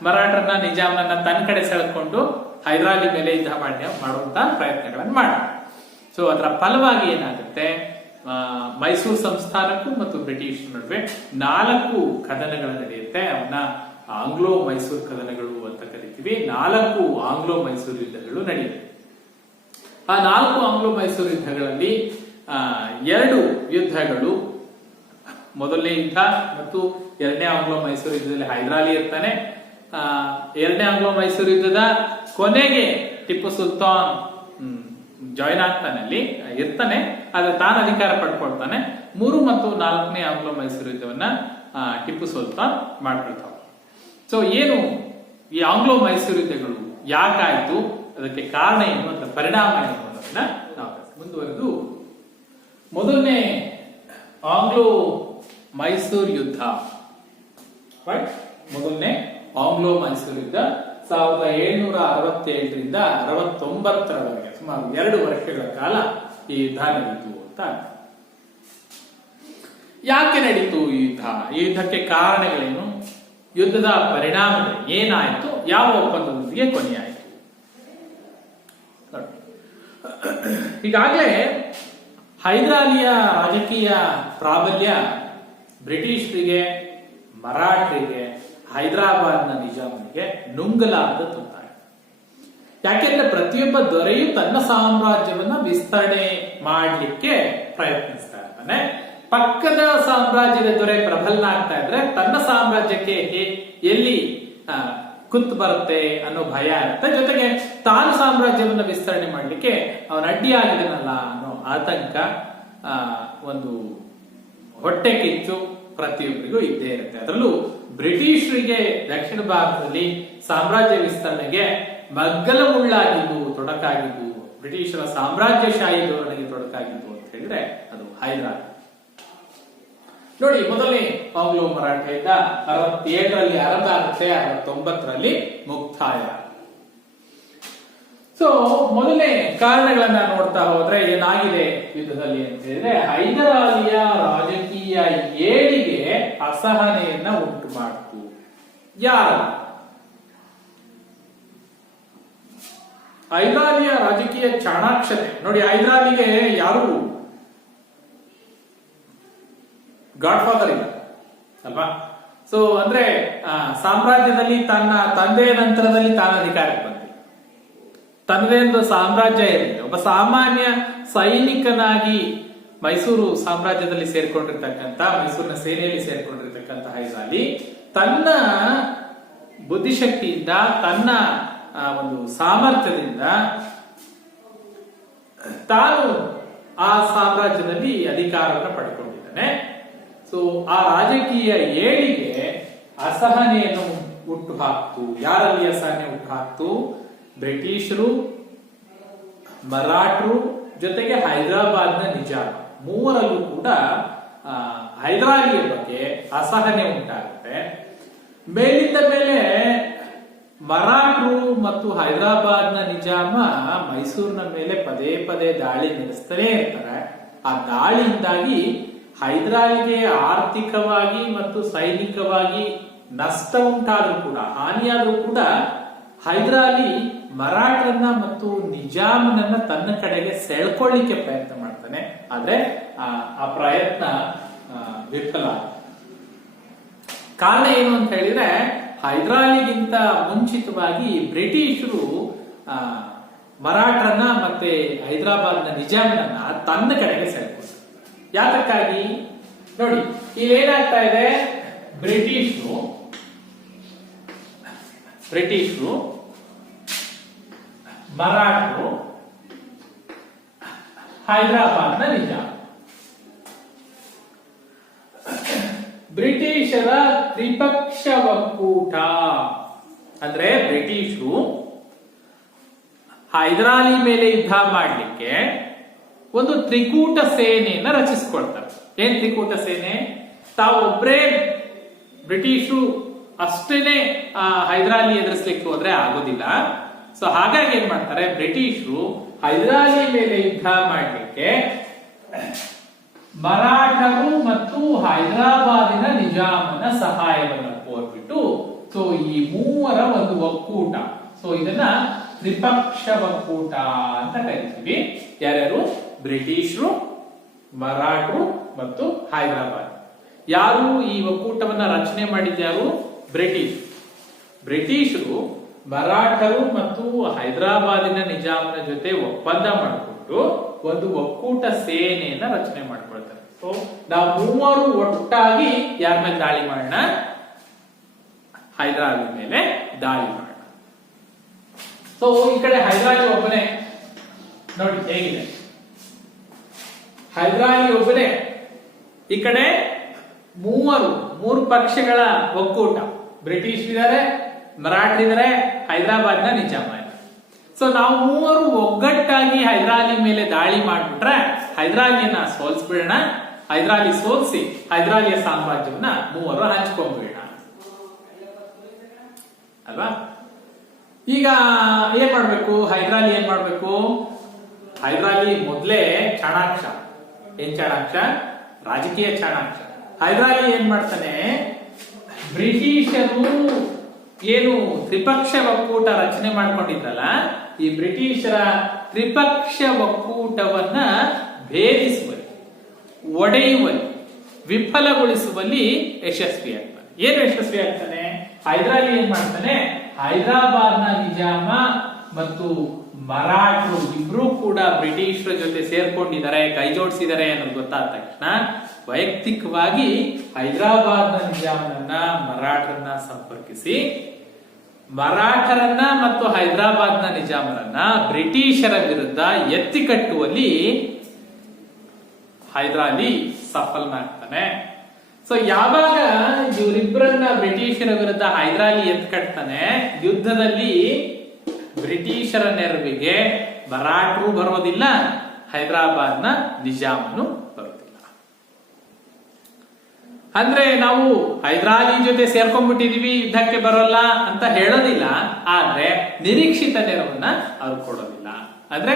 ಮರಾಠರನ್ನ ನಿಜಾಮನನ್ನ ತನ್ನ ಕಡೆ ಸೆಳ್ಕೊಂಡು ಹೈದರಾಲಿ ಮೇಲೆ ಯುದ್ಧ ಮಾಡುವಂತ ಪ್ರಯತ್ನಗಳನ್ನು ಮಾಡ್ತಾರೆ. ಸೊ ಅದರ ಫಲವಾಗಿ ಏನಾಗುತ್ತೆ, ಮೈಸೂರು ಸಂಸ್ಥಾನಕ್ಕೂ ಮತ್ತು ಬ್ರಿಟಿಷ್ ನಡುವೆ 4 ಕದನಗಳು ನಡೆಯುತ್ತೆ. ಅವನ್ನ ಆಂಗ್ಲೋ ಮೈಸೂರು ಕದನಗಳು ಅಂತ ಕರಿತೀವಿ. 4 ಆಂಗ್ಲೋ ಮೈಸೂರು ಯುದ್ಧಗಳು ನಡೆಯುತ್ತೆ. ಆ 4 ಆಂಗ್ಲೋ ಮೈಸೂರು ಯುದ್ಧಗಳಲ್ಲಿ ಎರಡು ಯುದ್ಧಗಳು, ಮೊದಲನೇ ಯುದ್ಧ ಮತ್ತು ಎರಡನೇ ಆಂಗ್ಲೋ ಮೈಸೂರು ಯುದ್ಧದಲ್ಲಿ ಹೈದರಾಲಿ ಇರ್ತಾನೆ. ಎರಡನೇ ಆಂಗ್ಲೋ ಮೈಸೂರು ಯುದ್ಧದ ಕೊನೆಗೆ ಟಿಪ್ಪು ಸುಲ್ತಾನ್ ಜಾಯಿನ್ ಆಗ್ತಾನೆ, ಅಲ್ಲಿ ಇರ್ತಾನೆ, ಆದ್ರೆ ತಾನು ಅಧಿಕಾರ ಪಡ್ಕೊಳ್ತಾನೆ. 3 ಮತ್ತು 4ನೇ ಆಂಗ್ಲೋ ಮೈಸೂರು ಯುದ್ಧವನ್ನ ಟಿಪ್ಪು ಸುಲ್ತಾನ್ ಮಾಡ್ಕೊಳ್ತಾವ. ಸೊ ಏನು ಈ ಆಂಗ್ಲೋ ಮೈಸೂರು ಯುದ್ಧಗಳು ಯಾಕಾಯ್ತು, ಅದಕ್ಕೆ ಕಾರಣ ಏನು, ಅದರ ಪರಿಣಾಮ ಏನು ಅನ್ನೋದನ್ನ ನಾವು ಮುಂದುವರೆದು ಮೊದಲನೇ ಆಂಗ್ಲೋ ಮೈಸೂರು ಯುದ್ಧ, ಮೊದಲನೇ ಆಂಗ್ಲೋ ಮೈಸೂರು ಯುದ್ಧ 1767ರಿಂದ 69ರವರೆಗೆ ಸುಮಾರು 2 ವರ್ಷಗಳ ಕಾಲ ಈ ಯುದ್ಧ ನಡೀತು ಅಂತ. ಯಾಕೆ ನಡೀತು ಈ ಯುದ್ಧ, ಈ ಯುದ್ಧಕ್ಕೆ ಕಾರಣಗಳೇನು, ಯುದ್ಧದ ಪರಿಣಾಮಗಳು ಏನಾಯ್ತು, ಯಾವ ಒಪ್ಪಂದದೊಂದಿಗೆ ಕೊನೆಯಾಯಿತು. ಈಗಾಗಲೇ ಹೈದರಾಲಿಯ ರಾಜಕೀಯ ಪ್ರಾಬಲ್ಯ ಬ್ರಿಟಿಷರಿಗೆ, ಮರಾಠರಿಗೆ, ಹೈದರಾಬಾದ್ನ ನಿಜಾಮನಿಗೆ ನುಂಗಲಾರದ ತುತ್ತಾಯಿತು. ಯಾಕೆಂದ್ರೆ ಪ್ರತಿಯೊಬ್ಬ ದೊರೆಯು ತನ್ನ ಸಾಮ್ರಾಜ್ಯವನ್ನ ವಿಸ್ತರಣೆ ಮಾಡಲಿಕ್ಕೆ ಪ್ರಯತ್ನಿಸ್ತಾ ಇರ್ತಾನೆ. ಪಕ್ಕದ ಸಾಮ್ರಾಜ್ಯದ ದೊರೆ ಪ್ರಬಲನಾಗ್ತಾ ಇದ್ರೆ ತನ್ನ ಸಾಮ್ರಾಜ್ಯಕ್ಕೆ ಎಲ್ಲಿ ಕುತ್ತು ಬರುತ್ತೆ ಅನ್ನೋ ಭಯ ಇರುತ್ತೆ. ಜೊತೆಗೆ ತಾನು ಸಾಮ್ರಾಜ್ಯವನ್ನ ವಿಸ್ತರಣೆ ಮಾಡಲಿಕ್ಕೆ ಅವನ ಅಡ್ಡಿಯಾಗಿದನಲ್ಲ ಅನ್ನೋ ಆತಂಕ, ಒಂದು ಹೊಟ್ಟೆ ಕಿಚ್ಚು ಪ್ರತಿಯೊಬ್ಬರಿಗೂ ಇದ್ದೇ ಇರುತ್ತೆ. ಅದರಲ್ಲೂ ಬ್ರಿಟಿಷರಿಗೆ ದಕ್ಷಿಣ ಭಾರತದಲ್ಲಿ ಸಾಮ್ರಾಜ್ಯ ವಿಸ್ತರಣೆಗೆ ಮಗ್ಗಲ ಮುಳ್ಳಾಗಿದ್ದು, ತೊಡಕಾಗಿದ್ದು, ಬ್ರಿಟಿಷರ ಸಾಮ್ರಾಜ್ಯಶಾಹಿ ಧೋರಣೆಗೆ ತೊಡಕಾಗಿದ್ದು ಅಂತ ಹೇಳಿದ್ರೆ ಅದು ಹೈದರಾಲಿ. ನೋಡಿ, ಮೊದಲನೇ ಆಂಗ್ಲೋ ಮರಾಠ ಯುದ್ಧ 67ರಲ್ಲಿ ಆರಂಭ ಆಗುತ್ತೆ, 69ರಲ್ಲಿ ಮುಕ್ತಾಯ. ಸೊ ಮೊದಲನೇ ಕಾರಣಗಳನ್ನ ನೋಡ್ತಾ ಹೋದ್ರೆ ಏನಾಗಿದೆ ಯುದ್ಧದಲ್ಲಿ ಅಂತ ಹೇಳಿದ್ರೆ, ಹೈದರಾಲಿಯ ರಾಜಕೀಯ ಏಳಿಗೆ ಅಸಹನೆಯನ್ನ ಉಂಟು ಮಾಡಿತು. ಯಾರು? ಹೈದರಾಲಿಯ ರಾಜಕೀಯ ಚಾಣಾಕ್ಷತೆ ನೋಡಿ. ಹೈದರಾಲಿಗೆ ಯಾರು ಗಾಡ್ ಫಾದರ್ ಇಲ್ಲ ಅಲ್ವಾ? ಸೊ ಅಂದ್ರೆ ಸಾಮ್ರಾಜ್ಯದಲ್ಲಿ ತನ್ನ ತಂದೆಯ ನಂತರದಲ್ಲಿ ತಾನು ಅಧಿಕಾರಕ್ಕೆ ಬಂದ, ತನ್ನದೇ ಒಂದು ಸಾಮ್ರಾಜ್ಯ ಇರಲಿಲ್ಲ. ಒಬ್ಬ ಸಾಮಾನ್ಯ ಸೈನಿಕನಾಗಿ ಮೈಸೂರು ಸಾಮ್ರಾಜ್ಯದಲ್ಲಿ ಸೇರ್ಕೊಂಡಿರ್ತಕ್ಕಂಥ, ಮೈಸೂರಿನ ಸೇನೆಯಲ್ಲಿ ಸೇರ್ಕೊಂಡಿರ್ತಕ್ಕಂಥ ಹೈದರಾಲಿ ತನ್ನ ಬುದ್ಧಿಶಕ್ತಿಯಿಂದ, ತನ್ನ ಒಂದು ಸಾಮರ್ಥ್ಯದಿಂದ ತಾನು ಆ ಸಾಮ್ರಾಜ್ಯದಲ್ಲಿ ಅಧಿಕಾರವನ್ನು ಪಡೆದುಕೊಂಡಿದ್ದಾನೆ. ಸೊ ಆ ರಾಜಕೀಯ ಏಳಿಗೆ ಅಸಹನೆಯನ್ನು ಹುಟ್ಟು ಹಾಕ್ತು. ಯಾರಲ್ಲಿ ಅಸಹನೆ ಹುಟ್ಟು ಹಾಕ್ತು? ಬ್ರಿಟಿಷರು, ಮರಾಠರು, ಜೊತೆಗೆ ಹೈದರಾಬಾದ್ನ ನಿಜಾಮ, ಮೂವರಲ್ಲೂ ಕೂಡ ಹೈದರಾಲಿಯ ಬಗ್ಗೆ ಅಸಹನೆ ಉಂಟಾಗುತ್ತೆ. ಮೇಲಿಂದ ಮೇಲೆ ಮರಾಠರು ಮತ್ತು ಹೈದರಾಬಾದ್ನ ನಿಜಾಮ ಮೈಸೂರಿನ ಮೇಲೆ ಪದೇ ಪದೇ ದಾಳಿ ನಡೆಸ್ತಾನೆ ಇರ್ತಾರೆ. ಆ ದಾಳಿಯಿಂದಾಗಿ ಹೈದರಾಲಿಗೆ ಆರ್ಥಿಕವಾಗಿ ಮತ್ತು ಸೈನಿಕವಾಗಿ ನಷ್ಟ ಉಂಟಾದ್ರೂ ಕೂಡ, ಹಾನಿಯಾದ್ರೂ ಕೂಡ ಹೈದರಾಲಿ ಮರಾಠರನ್ನ ಮತ್ತು ನಿಜಾಮನನ್ನ ತನ್ನ ಕಡೆಗೆ ಸೆಳ್ಕೊಳ್ಳಿಕ್ಕೆ ಪ್ರಯತ್ನ ಮಾಡ್ತಾನೆ. ಆದ್ರೆ ಆ ಪ್ರಯತ್ನ ವಿಫಲ. ಕಾರಣ ಏನು ಅಂತ ಹೇಳಿದ್ರೆ, ಹೈದರಾಲಿಗಿಂತ ಮುಂಚಿತವಾಗಿ ಬ್ರಿಟಿಷರು ಮರಾಠರನ್ನ ಮತ್ತೆ ಹೈದರಾಬಾದ್ನ ನಿಜಾಮನನ್ನ ತನ್ನ ಕಡೆಗೆ ಸೆಳ್ಕೊಳ್ತಾರೆ. ಯಾತಕ್ಕಾಗಿ ನೋಡಿ, ಇಲ್ಲೇನಾಗ್ತಾ ಇದೆ, ಬ್ರಿಟಿಷರು ಮರಾಠರು, ಹೈದರಾಬಾದ್ನ ನಿಜಾಮ, ಬ್ರಿಟಿಷರ ತ್ರಿಪಕ್ಷ ಒಕ್ಕೂಟ. ಅಂದ್ರೆ ಬ್ರಿಟಿಷರು ಹೈದರಾಲಿ ಮೇಲೆ ಯುದ್ಧ ಮಾಡಲಿಕ್ಕೆ ಒಂದು ತ್ರಿಕೂಟ ಸೇನೆಯನ್ನ ರಚಿಸಿಕೊಳ್ತಾರೆ. ಏನ್ ತ್ರಿಕೂಟ ಸೇನೆ? ತಾವೊಬ್ಬರೇ ಬ್ರಿಟಿಷರು ಅಷ್ಟೇನೆ ಹೈದರಾಲಿ ಎದುರಿಸ್ಲಿಕ್ಕೆ ಹೋದ್ರೆ ಆಗೋದಿಲ್ಲ. ಸೊ ಹಾಗಾಗಿ ಏನ್ ಮಾಡ್ತಾರೆ, ಬ್ರಿಟಿಷರು ಹೈದರಾಲಿ ಮೇಲೆ ಯುದ್ಧ ಮಾಡಲಿಕ್ಕೆ ಮರಾಠರು ಮತ್ತು ಹೈದರಾಬಾದಿನ ನಿಜಾಮನ ಸಹಾಯವನ್ನು ಕೋರ್ಬಿಟ್ಟು, ಸೊ ಈ ಮೂವರ ಒಂದು ಒಕ್ಕೂಟ, ಸೊ ಇದನ್ನ ತ್ರಿಪಕ್ಷ ಒಕ್ಕೂಟ ಅಂತ ಕರಿತೀವಿ. ಯಾರ್ಯಾರು? ಬ್ರಿಟಿಷರು, ಮರಾಠರು ಮತ್ತು ಹೈದರಾಬಾದ್. ಯಾರು ಈ ಒಕ್ಕೂಟವನ್ನ ರಚನೆ ಮಾಡಿದ್ಯಾರು? ಬ್ರಿಟಿಷರು ಮರಾಠರು ಮತ್ತು ಹೈದರಾಬಾದಿನ ನಿಜಾಮನ ಜೊತೆ ಒಪ್ಪಂದ ಮಾಡಿಕೊಂಡು ಒಂದು ಒಕ್ಕೂಟ ಸೇನೆಯನ್ನ ರಚನೆ ಮಾಡ್ಕೊಳ್ತಾರೆ. ಸೊ ನಾವು ಮೂವರು ಒಟ್ಟಾಗಿ ಯಾರ ಮೇಲೆ ದಾಳಿ ಮಾಡೋಣ? ಹೈದರಾಲಿ ಮೇಲೆ ದಾಳಿ ಮಾಡೋಣ. ಸೊ ಈ ಕಡೆ ಹೈದರಾಲಿ ಒಬ್ಬನೇ ನೋಡಿ ಹೇಗಿದೆ. ಹೈದರಾಲಿ ಒಬ್ಬನೇ, ಈ ಕಡೆ ಮೂರು ಪಕ್ಷಗಳ ಒಕ್ಕೂಟ, ಬ್ರಿಟಿಷ್ ಇದ್ದಾರೆ, ಮರಾಠರಿದ್ದಾರೆ, ಹೈದರಾಬಾದ್ನ ನಿಜಾಮ ಇದೆ. ಸೊ ನಾವು ಮೂವರು ಒಗ್ಗಟ್ಟಾಗಿ ಹೈದರಾಲಿ ಮೇಲೆ ದಾಳಿ ಮಾಡ್ಬಿಟ್ರೆ ಹೈದರಾಲಿಯನ್ನ ಸೋಲ್ಸ್ಬಿಡೋಣ. ಹೈದರಾಲಿ ಸೋಲ್ಸಿ ಹೈದರಾಲಿಯ ಸಾಮ್ರಾಜ್ಯವನ್ನ ಮೂವರು ಹಂಚ್ಕೊಂಡ್ಬಿಡೋಣ ಅಲ್ವಾ? ಈಗ ಏನ್ ಮಾಡ್ಬೇಕು? ಹೈದರಾಲಿ ಏನ್ ಮಾಡ್ಬೇಕು? ಹೈದರಾಲಿ ಮೊದ್ಲೇ ಚಾಣಾಕ್ಷ. ಏನ್ ಚಾಣಾಕ್ಷ? ರಾಜಕೀಯ ಚಾಣಾಕ್ಷ. ಹೈದರಾಲಿ ಏನ್ ಮಾಡ್ತಾನೆ? ಬ್ರಿಟಿಷರು ಏನು ತ್ರಿಪಕ್ಷ ಒಕ್ಕೂಟ ರಚನೆ ಮಾಡ್ಕೊಂಡಿದ್ರಲ್ಲ, ಈ ಬ್ರಿಟಿಷರ ತ್ರಿಪಕ್ಷ ಒಕ್ಕೂಟವನ್ನ ಭೇದಿಸುವಲ್ಲಿ, ಒಡೆಯುವಲ್ಲಿ, ವಿಫಲಗೊಳಿಸುವಲ್ಲಿ ಯಶಸ್ವಿ ಆಗ್ತಾನೆ. ಏನು ಯಶಸ್ವಿ ಆಗ್ತಾನೆ? ಹೈದರಾಲಿ ಏನ್ ಮಾಡ್ತಾನೆ? ಹೈದರಾಬಾದ್ನ ನಿಜಾಮ ಮತ್ತು ಮರಾಠರು ಇಬ್ರು ಕೂಡ ಬ್ರಿಟಿಷರ ಜೊತೆ ಸೇರ್ಕೊಂಡಿದ್ದಾರೆ, ಕೈ ಜೋಡಿಸಿದ್ದಾರೆ ಅನ್ನೋದು ಗೊತ್ತಾದ ತಕ್ಷಣ ವೈಯಕ್ತಿಕವಾಗಿ ಹೈದರಾಬಾದ್ನ ನಿಜಾಮನನ್ನ ಮರಾಠರನ್ನ ಸಂಪರ್ಕಿಸಿ ಮರಾಠರನ್ನ ಮತ್ತು ಹೈದರಾಬಾದ್ನ ನಿಜಾಮರನ್ನ ಬ್ರಿಟಿಷರ ವಿರುದ್ಧ ಎತ್ತಿ ಕಟ್ಟುವಲ್ಲಿ ಹೈದರಾಲಿ ಸಫಲನಾಗ್ತಾನೆ. ಸೊ ಯಾವಾಗ ಇವರಿಬ್ಬರನ್ನ ಬ್ರಿಟಿಷರ ವಿರುದ್ಧ ಹೈದರಾಲಿ ಎತ್ತಿ ಕಟ್ತಾನೆ, ಯುದ್ಧದಲ್ಲಿ ಬ್ರಿಟಿಷರ ನೆರವಿಗೆ ಮರಾಠರು ಬರೋದಿಲ್ಲ, ಹೈದರಾಬಾದ್ನ ನಿಜಾಮನು ಬರೋದಿಲ್ಲ. ಅಂದ್ರೆ ನಾವು ಹೈದರಾಲಿ ಜೊತೆ ಸೇರ್ಕೊಂಡ್ಬಿಟ್ಟಿದೀವಿ, ಯುದ್ಧಕ್ಕೆ ಬರೋಲ್ಲ ಅಂತ ಹೇಳೋದಿಲ್ಲ, ಆದ್ರೆ ನಿರೀಕ್ಷಿತ ನೆರವನ್ನ ಅವ್ರು ಕೊಡೋದಿಲ್ಲ. ಅಂದ್ರೆ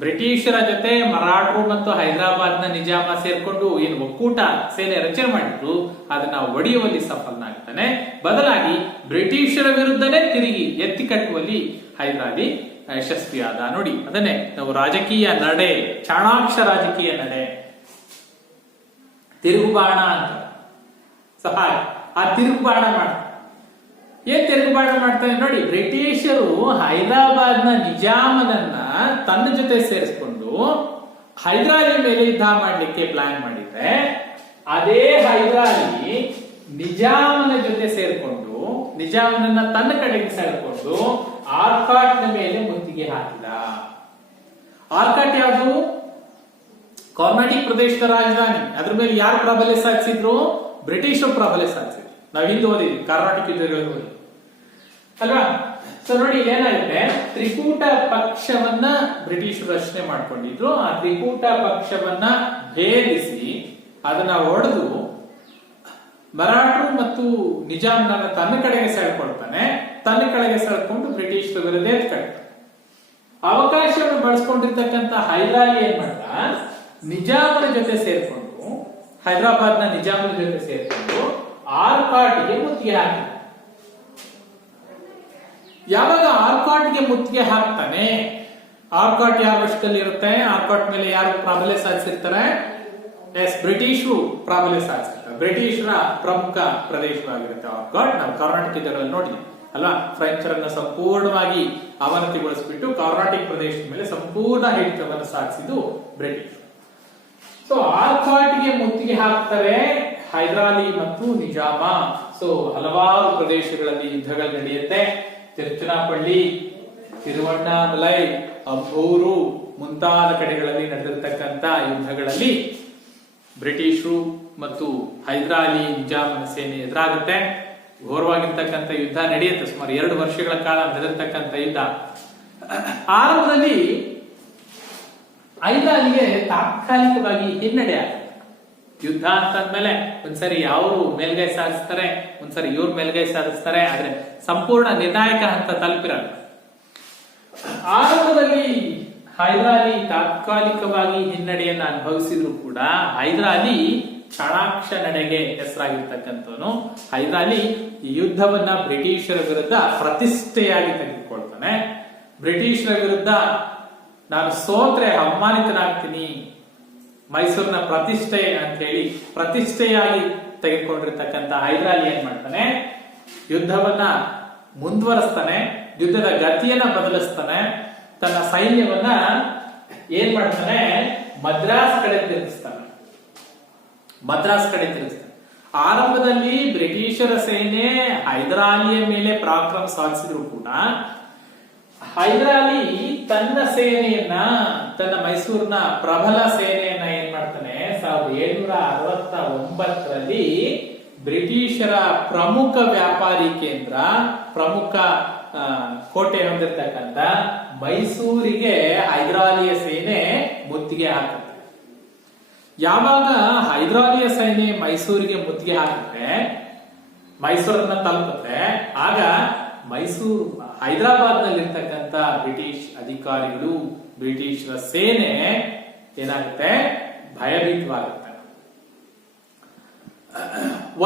ಬ್ರಿಟಿಷರ ಜೊತೆ ಮರಾಠರು ಮತ್ತು ಹೈದರಾಬಾದ್ನ ನಿಜಾಮ ಸೇರ್ಕೊಂಡು ಏನು ಒಕ್ಕೂಟ ಸೇನೆ ರಚನೆ ಮಾಡಿದ್ರು ಅದನ್ನ ಒಡೆಯುವಲ್ಲಿ ಸಫಲನಾಗ್ತಾನೆ. ಬದಲಾಗಿ ಬ್ರಿಟಿಷರ ವಿರುದ್ಧನೇ ತಿರುಗಿ ಎತ್ತಿ ಕಟ್ಟುವಲ್ಲಿ ಹೈದರಾಲಿ ಯಶಸ್ವಿಯಾದ. ನೋಡಿ, ಅದನ್ನೇ ನಾವು ರಾಜಕೀಯ ನಡೆ, ಚಾಣಾಕ್ಷ ರಾಜಕೀಯ ನಡೆ, ತಿರುಗುಬಾಣ ಅಂತ ಸಹಾಯ. ಆ ತಿರುಗುಬಾಣ ಮಾಡ್ತಾರೆ. ಏನ್ ತಿರುಗುಬಾಣ ಮಾಡ್ತಾರೆ ನೋಡಿ? ಬ್ರಿಟಿಷರು ಹೈದರಾಬಾದ್ನ ನಿಜಾಮನನ್ನ ತನ್ನ ಜೊತೆ ಸೇರಿಸ್ಕೊಂಡು ಹೈದರಾಲಿ ಮೇಲೆ ಯುದ್ಧ ಮಾಡ್ಲಿಕ್ಕೆ ಪ್ಲಾನ್ ಮಾಡಿದ್ರೆ, ಅದೇ ಹೈದರಾಲಿ ನಿಜಾಮನ ಜೊತೆ ಸೇರ್ಕೊಂಡು ನಿಜಾಮನನ್ನ ತನ್ನ ಕಡೆಗೆ ಸೆಳೆಕೊಂಡು ಆರ್ಕಾಟ್ನ ಮೇಲೆ ಮುತ್ತಿಗೆ ಹಾಕಿದ. ಆರ್ಕಾಟ್ ಯಾವುದು? ಕರ್ನಾಟಕ ಪ್ರದೇಶದ ರಾಜಧಾನಿ. ಅದ್ರ ಮೇಲೆ ಯಾರು ಪ್ರಾಬಲ್ಯ ಸಾಧಿಸಿದ್ರು? ಬ್ರಿಟಿಷರು ಪ್ರಾಬಲ್ಯ ಸಾಧಿಸಿದ್ರು. ನಾವು ಹಿಂದೆ ಓದಿದ್ವಿ, ಕರ್ನಾಟಕ ಯುದ್ಧಗಳು ಓದಿ ಅಲ್ವಾ? ಸೊ ನೋಡಿ, ಏನಾಗುತ್ತೆ, ತ್ರಿಕೂಟ ಪಕ್ಷವನ್ನ ಬ್ರಿಟಿಷರು ರಚನೆ ಮಾಡ್ಕೊಂಡಿದ್ರು. ಆ ತ್ರಿಕೂಟ ಪಕ್ಷವನ್ನ ಭೇದಿಸಿ ಅದನ್ನ ಒಡೆದು ಮರಾಠರು ಮತ್ತು ನಿಜಾಮನನ್ನ ತನ್ನ ಕಡೆಗೆ ಸೆಳ್ಕೊಳ್ತಾನೆ. ತನ್ನ ಕಡೆಗೆ ಸೆಳ್ಕೊಂಡು ಬ್ರಿಟಿಷರ ವಿರುದ್ಧ ಎತ್ಕೊಳ್ತಾನೆ. ಅವಕಾಶವನ್ನು ಬಳಸ್ಕೊಂಡಿರ್ತಕ್ಕಂಥ ಹೈದರಾಲಿ ಏನ್ ಮಾಡ್ದ? ನಿಜಾಮನ ಜೊತೆ ಸೇರ್ಕೊಂಡು, ಹೈದರಾಬಾದ್ನ ನಿಜಾಮನ ಜೊತೆ ಸೇರ್ಕೊಂಡು ಆರ್ಕಾಟ್ಗೆ ಮುತ್ತಿಗೆ ಹಾಕಿದ. ಯಾವಾಗ ಆರ್ಕಾಟ್ಗೆ ಮುತ್ತಿಗೆ ಹಾಕ್ತಾನೆ, ಆರ್ಕಾಟ್ ಯಾವ ವರ್ಷದಲ್ಲಿ ಇರುತ್ತೆ? ಆರ್ಕಾಟ್ ಮೇಲೆ ಯಾರು ಪ್ರಾಬಲ್ಯ ಸಾಧಿಸಿರ್ತಾರೆ? ಬ್ರಿಟಿಷರು ಪ್ರಾಬಲ್ಯ ಸಾಧಿಸಿರ್ತಾರೆ. ಬ್ರಿಟಿಷರ ಪ್ರಮುಖ ಪ್ರದೇಶವಾಗಿರುತ್ತೆ ಆರ್ಕಾಟ್. ನಾವು ಕರ್ನಾಟಕದಲ್ಲಿ ನೋಡಿದ್ವಿ ಅಲ್ವಾ? ಫ್ರೆಂಚರನ್ನ ಸಂಪೂರ್ಣವಾಗಿ ಅವನತಿಗೊಳಿಸಿಬಿಟ್ಟು ಕರ್ನಾಟಕ ಪ್ರದೇಶದ ಮೇಲೆ ಸಂಪೂರ್ಣ ಹಿಡಿತವನ್ನು ಸಾಧಿಸಿದ್ದು ಬ್ರಿಟಿಷ್. ಸೊ ಆರ್ಕಾಟ್ಗೆ ಮುತ್ತಿಗೆ ಹಾಕ್ತಾರೆ ಹೈದರಾಲಿ ಮತ್ತು ನಿಜಾಮ. ಸೊ ಹಲವಾರು ಪ್ರದೇಶಗಳಲ್ಲಿ ಯುದ್ಧಗಳು ನಡೆಯುತ್ತೆ. ತಿರುಚನಾಪಳ್ಳಿ, ತಿರುವಣ್ಣಾಮಲೈ, ಅಂಬೂರು ಮುಂತಾದ ಕಡೆಗಳಲ್ಲಿ ನಡೆದಿರ್ತಕ್ಕಂಥ ಯುದ್ಧಗಳಲ್ಲಿ ಬ್ರಿಟಿಷರು ಮತ್ತು ಹೈದರಾಲಿ ನಿಜಾಮನ ಸೇನೆ ಎದುರಾಗುತ್ತೆ. ಘೋರವಾಗಿರ್ತಕ್ಕಂಥ ಯುದ್ಧ ನಡೆಯುತ್ತೆ. ಸುಮಾರು 2 ವರ್ಷಗಳ ಕಾಲ ನಡೆದಿರ್ತಕ್ಕಂಥ ಯುದ್ಧ. ಆರಂಭದಲ್ಲಿ ಹೈದರಾಲಿಗೆ ತಾತ್ಕಾಲಿಕವಾಗಿ ಹಿನ್ನಡೆ ಆಗುತ್ತೆ. ಯುದ್ಧ ಅಂತಂದ್ಮೇಲೆ ಒಂದ್ಸರಿ ಅವರು ಮೇಲ್ಗೈ ಸಾಧಿಸ್ತಾರೆ, ಒಂದ್ಸರಿ ಇವ್ರ ಮೇಲ್ಗೈ ಸಾಧಿಸ್ತಾರೆ. ಆದ್ರೆ ಸಂಪೂರ್ಣ ನಿರ್ಣಾಯಕ ಹಂತ ತಲುಪಿರಲ್ಲ. ಆರಂಭದಲ್ಲಿ ಹೈದರಾಲಿ ತಾತ್ಕಾಲಿಕವಾಗಿ ಹಿನ್ನಡೆಯನ್ನ ಅನುಭವಿಸಿದ್ರು ಕೂಡ ಹೈದರಾಲಿ ಚಾಣಾಕ್ಷ ನಡೆಗೆ ಹೆಸರಾಗಿರ್ತಕ್ಕಂಥವನು. ಹೈದರಾಲಿ ಈ ಯುದ್ಧವನ್ನ ಬ್ರಿಟಿಷರ ವಿರುದ್ಧ ಪ್ರತಿಷ್ಠೆಯಾಗಿ ತೆಗೆದುಕೊಳ್ತಾನೆ. ಬ್ರಿಟಿಷರ ವಿರುದ್ಧ ನಾನು ಸೋತ್ರೆ ಅವಮಾನಿತನಾಗ್ತೀನಿ, ಮೈಸೂರಿನ ಪ್ರತಿಷ್ಠೆ ಅಂತ ಹೇಳಿ ಪ್ರತಿಷ್ಠೆಯಾಗಿ ತೆಗೆದುಕೊಂಡಿರ್ತಕ್ಕಂಥ ಹೈದರಾಲಿ ಏನ್ ಮಾಡ್ತಾನೆ? ಯುದ್ಧವನ್ನ ಮುಂದುವರಿಸ್ತಾನೆ, ಯುದ್ಧದ ಗತಿಯನ್ನ ಬದಲಿಸ್ತಾನೆ, ತನ್ನ ಸೈನ್ಯವನ್ನ ಏನ್ ಮಾಡ್ತಾನೆ, ಮದ್ರಾಸ್ ಕಡೆ ತಿರುಗಿಸ್ತಾನೆ. ಮದ್ರಾಸ್ ಕಡೆ ತಿರುಗಿಸ್ತಾನೆ. ಆರಂಭದಲ್ಲಿ ಬ್ರಿಟಿಷರ ಸೇನೆ ಹೈದರಾಲಿಯ ಮೇಲೆ ಪರಾಕ್ರಮ ಸಾಧಿಸಿದ್ರು ಕೂಡ ಹೈದರಾಲಿ ತನ್ನ ಸೇನೆಯನ್ನ, ತನ್ನ ಮೈಸೂರಿನ ಪ್ರಬಲ ಸೇನೆಯನ್ನ ಏನ್ ಮಾಡ್ತಾನೆ, 1769ರಲ್ಲಿ ಬ್ರಿಟಿಷರ ಪ್ರಮುಖ ವ್ಯಾಪಾರಿ ಕೇಂದ್ರ, ಪ್ರಮುಖ ಕೋಟೆ ಹೊಂದಿರತಕ್ಕಂತ ಮೈಸೂರಿಗೆ ಹೈದರಾಲಿಯ ಸೇನೆ ಮುತ್ತಿಗೆ ಹಾಕುತ್ತೆ. ಯಾವಾಗ ಹೈದರಾಲಿಯ ಸೇನೆ ಮೈಸೂರಿಗೆ ಮುತ್ತಿಗೆ ಹಾಕುತ್ತೆ, ಮೈಸೂರನ್ನ ತಲುಪುತ್ತೆ, ಆಗ ಮೈಸೂರು ಹೈದರಾಬಾದ್ ನಲ್ಲಿರ್ತಕ್ಕಂಥ ಬ್ರಿಟಿಷ್ ಅಧಿಕಾರಿಗಳು, ಬ್ರಿಟಿಷರ ಸೇನೆ ಏನಾಗುತ್ತೆ, ಭಯಭೀತವಾಗುತ್ತೆ.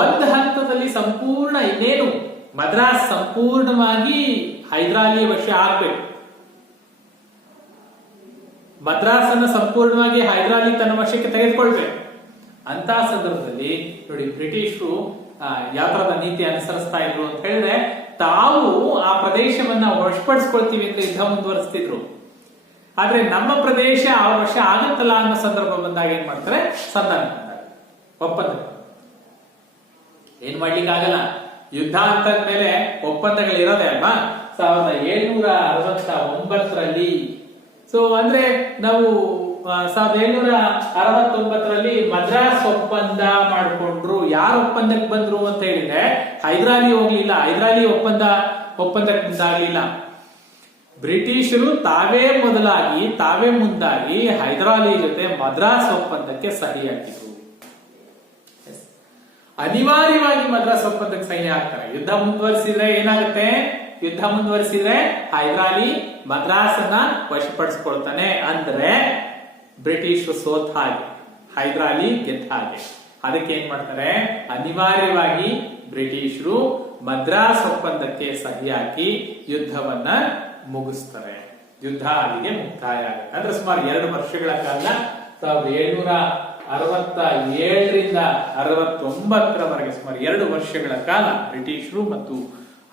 ಒಂದು ಹಂತದಲ್ಲಿ ಸಂಪೂರ್ಣ ಇನ್ನೇನು ಮದ್ರಾಸ್ ಸಂಪೂರ್ಣವಾಗಿ ಹೈದರಾಲಿಯ ವಶ ಆಗ್ಬೇಕು. ಮದ್ರಾಸ್ ಅನ್ನು ಸಂಪೂರ್ಣವಾಗಿ ಹೈದರಾಲಿ ತನ್ನ ವಶಕ್ಕೆ ತೆಗೆದುಕೊಳ್ಬೇಕು. ಅಂತ ಸಂದರ್ಭದಲ್ಲಿ ನೋಡಿ, ಬ್ರಿಟಿಷರು ಯಾವ ತರದ ನೀತಿ ಅನುಸರಿಸ್ತಾ ಇದ್ರು ಅಂತ ಹೇಳಿದ್ರೆ, ತಾವು ಆ ಪ್ರದೇಶವನ್ನ ವಶಪಡಿಸ್ಕೊಳ್ತೀವಿ ಅಂತ ಯುದ್ಧ ಮುಂದುವರಿಸ್ತಿದ್ರು. ಆದ್ರೆ ನಮ್ಮ ಪ್ರದೇಶ ಅವ್ರ ವಶ ಆಗುತ್ತಲ್ಲ ಅನ್ನೋ ಸಂದರ್ಭ ಬಂದಾಗ ಏನ್ ಮಾಡ್ತಾರೆ, ಸಂಧಾನ ಒಪ್ಪಂದ. ಏನ್ ಮಾಡ್ಲಿಕ್ಕೆ ಆಗಲ್ಲ, ಯುದ್ಧ ಅಂತ ಮೇಲೆ ಒಪ್ಪಂದಗಳು ಇರೋದೇ ಅಲ್ವಾ. 1769ರಲ್ಲಿ ಸೊ ಅಂದ್ರೆ ನಾವು 1769ರಲ್ಲಿ ಮದ್ರಾಸ್ ಒಪ್ಪಂದ ಮಾಡಿಕೊಂಡ್ರು. ಯಾರು ಒಪ್ಪಂದಕ್ಕೆ ಬಂದ್ರು ಅಂತ ಹೇಳಿದ್ರೆ ಹೈದರಾಲಿ ಹೋಗ್ಲಿಲ್ಲ, ಹೈದರಾಲಿ ಒಪ್ಪಂದಕ್ಕೆ ಮುಂದಾಗ್ಲಿಲ್ಲ. ಬ್ರಿಟಿಷರು ತಾವೇ ಮೊದಲಾಗಿ, ತಾವೇ ಮುಂದಾಗಿ ಹೈದರಾಲಿ ಜೊತೆ ಮದ್ರಾಸ್ ಒಪ್ಪಂದಕ್ಕೆ ಸಹಿ ಹಾಕಿದ್ರು. ಅನಿವಾರ್ಯವಾಗಿ ಮದ್ರಾಸ್ ಒಪ್ಪಂದಕ್ಕೆ ಸಹಿ ಹಾಕ್ತಾರೆ. ಯುದ್ಧ ಮುಂದುವರಿಸಿದ್ರೆ ಏನಾಗುತ್ತೆ, ಯುದ್ಧ ಮುಂದುವರಿಸಿದ್ರೆ ಹೈದರಾಲಿ ಮದ್ರಾಸನ್ನ ವಶಪಡಿಸ್ಕೊಳ್ತಾನೆ. ಅಂದ್ರೆ ಬ್ರಿಟಿಷರು ಸೋತ ಹಾಗೆ, ಹೈದರಾಲಿ ಗೆದ್ದ ಹಾಗೆ. ಅದಕ್ಕೆ ಏನ್ ಮಾಡ್ತಾರೆ, ಅನಿವಾರ್ಯವಾಗಿ ಬ್ರಿಟಿಷರು ಮದ್ರಾಸ್ ಒಪ್ಪಂದಕ್ಕೆ ಸಹಿ ಹಾಕಿ ಯುದ್ಧವನ್ನ ಮುಗಿಸ್ತಾರೆ. ಯುದ್ಧ ಅಲ್ಲಿಗೆ ಮುಕ್ತಾಯ ಆಗುತ್ತೆ. ಅಂದ್ರೆ ಸುಮಾರು 2 ವರ್ಷಗಳ ಕಾಲ 1767ರಿಂದ 69ರವರೆಗೆ ಸುಮಾರು 2 ವರ್ಷಗಳ ಕಾಲ ಬ್ರಿಟಿಷರು ಮತ್ತು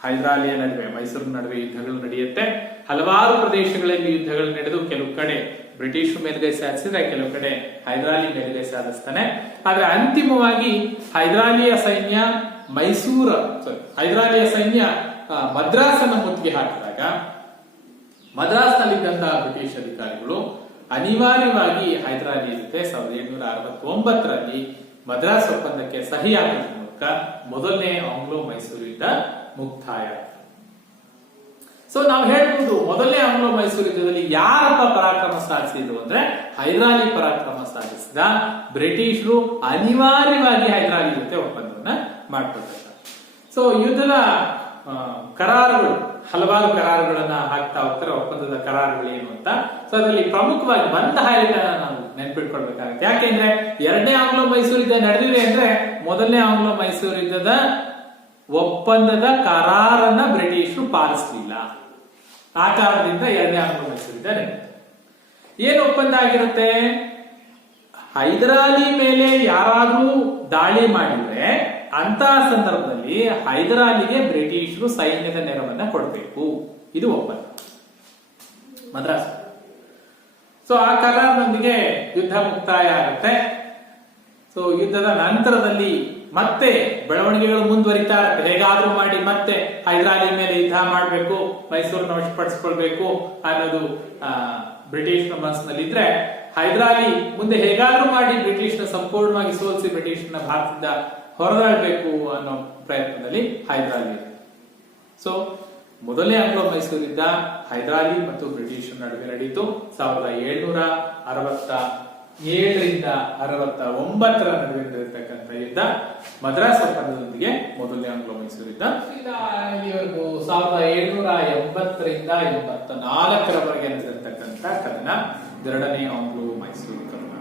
ಹೈದರಾಲಿಯ ನಡುವೆ, ಮೈಸೂರಿನ ನಡುವೆ ಯುದ್ಧಗಳು ನಡೆಯುತ್ತೆ. ಹಲವಾರು ಪ್ರದೇಶಗಳಲ್ಲಿ ಯುದ್ಧಗಳು ನಡೆದು ಕೆಲವು ಕಡೆ ಬ್ರಿಟಿಷರು ಮೇಲುಗೈ ಸಾಧಿಸಿದ್ರೆ, ಕೆಲವು ಕಡೆ ಹೈದರಾಲಿ ಮೇಲುಗೈ ಸಾಧಿಸ್ತಾನೆ. ಆದ್ರೆ ಅಂತಿಮವಾಗಿ ಹೈದರಾಲಿಯ ಸೈನ್ಯ ಹೈದರಾಲಿಯ ಸೈನ್ಯ ಮದ್ರಾಸನ್ನ ಮುತ್ತಿಗೆ ಹಾಕಿದಾಗ ಮದ್ರಾಸ್ನಲ್ಲಿದ್ದಂತಹ ಬ್ರಿಟಿಷ್ ಅಧಿಕಾರಿಗಳು ಅನಿವಾರ್ಯವಾಗಿ ಹೈದರಾಲಿ ಜೊತೆ 1769ರಲ್ಲಿ ಮದ್ರಾಸ್ ಒಪ್ಪಂದಕ್ಕೆ ಸಹಿ ಹಾಕೋದ್ರ ಮೂಲಕ ಮೊದಲನೇ ಆಂಗ್ಲೋ ಮೈಸೂರು ಯುದ್ಧ ಮುಕ್ತಾಯ. ಸೊ ನಾವು ಹೇಳ್ಬೋದು, ಮೊದಲನೇ ಆಂಗ್ಲೋ ಮೈಸೂರು ಯುದ್ಧದಲ್ಲಿ ಯಾರಪ್ಪ ಪರಾಕ್ರಮ ಸಾಧಿಸಿದ್ರು ಅಂದ್ರೆ ಹೈದರಾಲಿ ಪರಾಕ್ರಮ ಸಾಧಿಸಿದ. ಬ್ರಿಟಿಷರು ಅನಿವಾರ್ಯವಾಗಿ ಹೈದರಾಲಿ ಜೊತೆ ಒಪ್ಪಂದವನ್ನ ಮಾಡ್ಕೊಳ್ತಾರೆ. ಸೊ ಯುದ್ಧದ ಕರಾರುಗಳು, ಹಲವಾರು ಕರಾರುಗಳನ್ನ ಹಾಕ್ತಾ ಹೋಗ್ತಾರೆ. ಒಪ್ಪಂದದ ಕರಾರುಗಳು ಏನು ಅಂತ, ಸೊ ಅದರಲ್ಲಿ ಪ್ರಮುಖವಾಗಿ ಬಂದ ಹೈಲೈಟ್ ನಾವು ನೆನ್ಪಿಟ್ಕೊಳ್ಬೇಕಾಗುತ್ತೆ. ಯಾಕೆಂದ್ರೆ ಎರಡನೇ ಆಂಗ್ಲೋ ಮೈಸೂರು ಯುದ್ಧ ನಡೆದಿದೆ ಅಂದ್ರೆ ಮೊದಲನೇ ಆಂಗ್ಲೋ ಮೈಸೂರು ಯುದ್ಧದ ಒಪ್ಪಂದದ ಕರಾರನ್ನ ಬ್ರಿಟಿಷರು ಪಾಲಿಸಲಿಲ್ಲ. ಆ ಕಾರಣದಿಂದ ಎರಡನೇ ಆಂಗ್ಲೋ ಮೈಸೂರು ಯುದ್ಧ ನಡೆಯುತ್ತೆ. ಏನು ಒಪ್ಪಂದ ಆಗಿರುತ್ತೆ, ಹೈದರಾಲಿ ಮೇಲೆ ಯಾರಾದ್ರೂ ದಾಳಿ ಮಾಡಿದ್ರೆ ಅಂತ ಸಂದರ್ಭದಲ್ಲಿ ಹೈದರಾಲಿಗೆ ಬ್ರಿಟಿಷರು ಸೈನ್ಯದ ನೆರವನ್ನ ಕೊಡಬೇಕು. ಇದು ಒಪ್ಪಂದ ಮದ್ರಾಸ್. ಸೊ ಆ ಕರಾರ್ನೊಂದಿಗೆ ಯುದ್ಧ ಮುಕ್ತಾಯ ಆಗುತ್ತೆ. ಸೊ ಯುದ್ಧದ ನಂತರದಲ್ಲಿ ಮತ್ತೆ ಬೆಳವಣಿಗೆಗಳು ಮುಂದುವರಿತಾ ಇರುತ್ತೆ. ಹೇಗಾದ್ರೂ ಮಾಡಿ ಮತ್ತೆ ಹೈದರಾಲಿ ಮೇಲೆ ಯುದ್ಧ ಮಾಡಬೇಕು, ಮೈಸೂರನ್ನ ವಶಪಡಿಸಿಕೊಳ್ಬೇಕು ಅನ್ನೋದು ಬ್ರಿಟಿಷ್ ಮನಸ್ಸಿನಲ್ಲಿದ್ರೆ, ಹೈದರಾಲಿ ಮುಂದೆ ಹೇಗಾದ್ರೂ ಮಾಡಿ ಬ್ರಿಟಿಷ್ನ ಸಂಪೂರ್ಣವಾಗಿ ಸೋಲಿಸಿ ಬ್ರಿಟಿಷ್ನ ಭಾರತದಿಂದ ಹೊರದಾಡಬೇಕು ಅನ್ನೋ ಪ್ರಯತ್ನದಲ್ಲಿ ಹೈದರಾಲಿ. ಸೊ ಮೊದಲನೇ ಆಂಗ್ಲೋ ಮೈಸೂರು ಯುದ್ಧ ಹೈದರಾಲಿ ಮತ್ತು ಬ್ರಿಟಿಷ್ ನಡುವೆ ನಡೆಯಿತು. 1767ರಿಂದ 69ರ ನಡುವೆ ನಡೆದಿರ್ತಕ್ಕಂಥ ಯುದ್ಧ ಮದ್ರಾಸ್ ಒಪ್ಪಂದದೊಂದಿಗೆ ಮೊದಲನೇ ಆಂಗ್ಲೋ ಮೈಸೂರು ಯುದ್ಧ. ಇಲ್ಲಿವರೆಗೂ 1780ರಿಂದ 84ರವರೆಗೆ ನಡೆದಿರ್ತಕ್ಕಂಥ ಕದನ ಎರಡನೇ ಆಂಗ್ಲೋ ಮೈಸೂರು ಕದನ.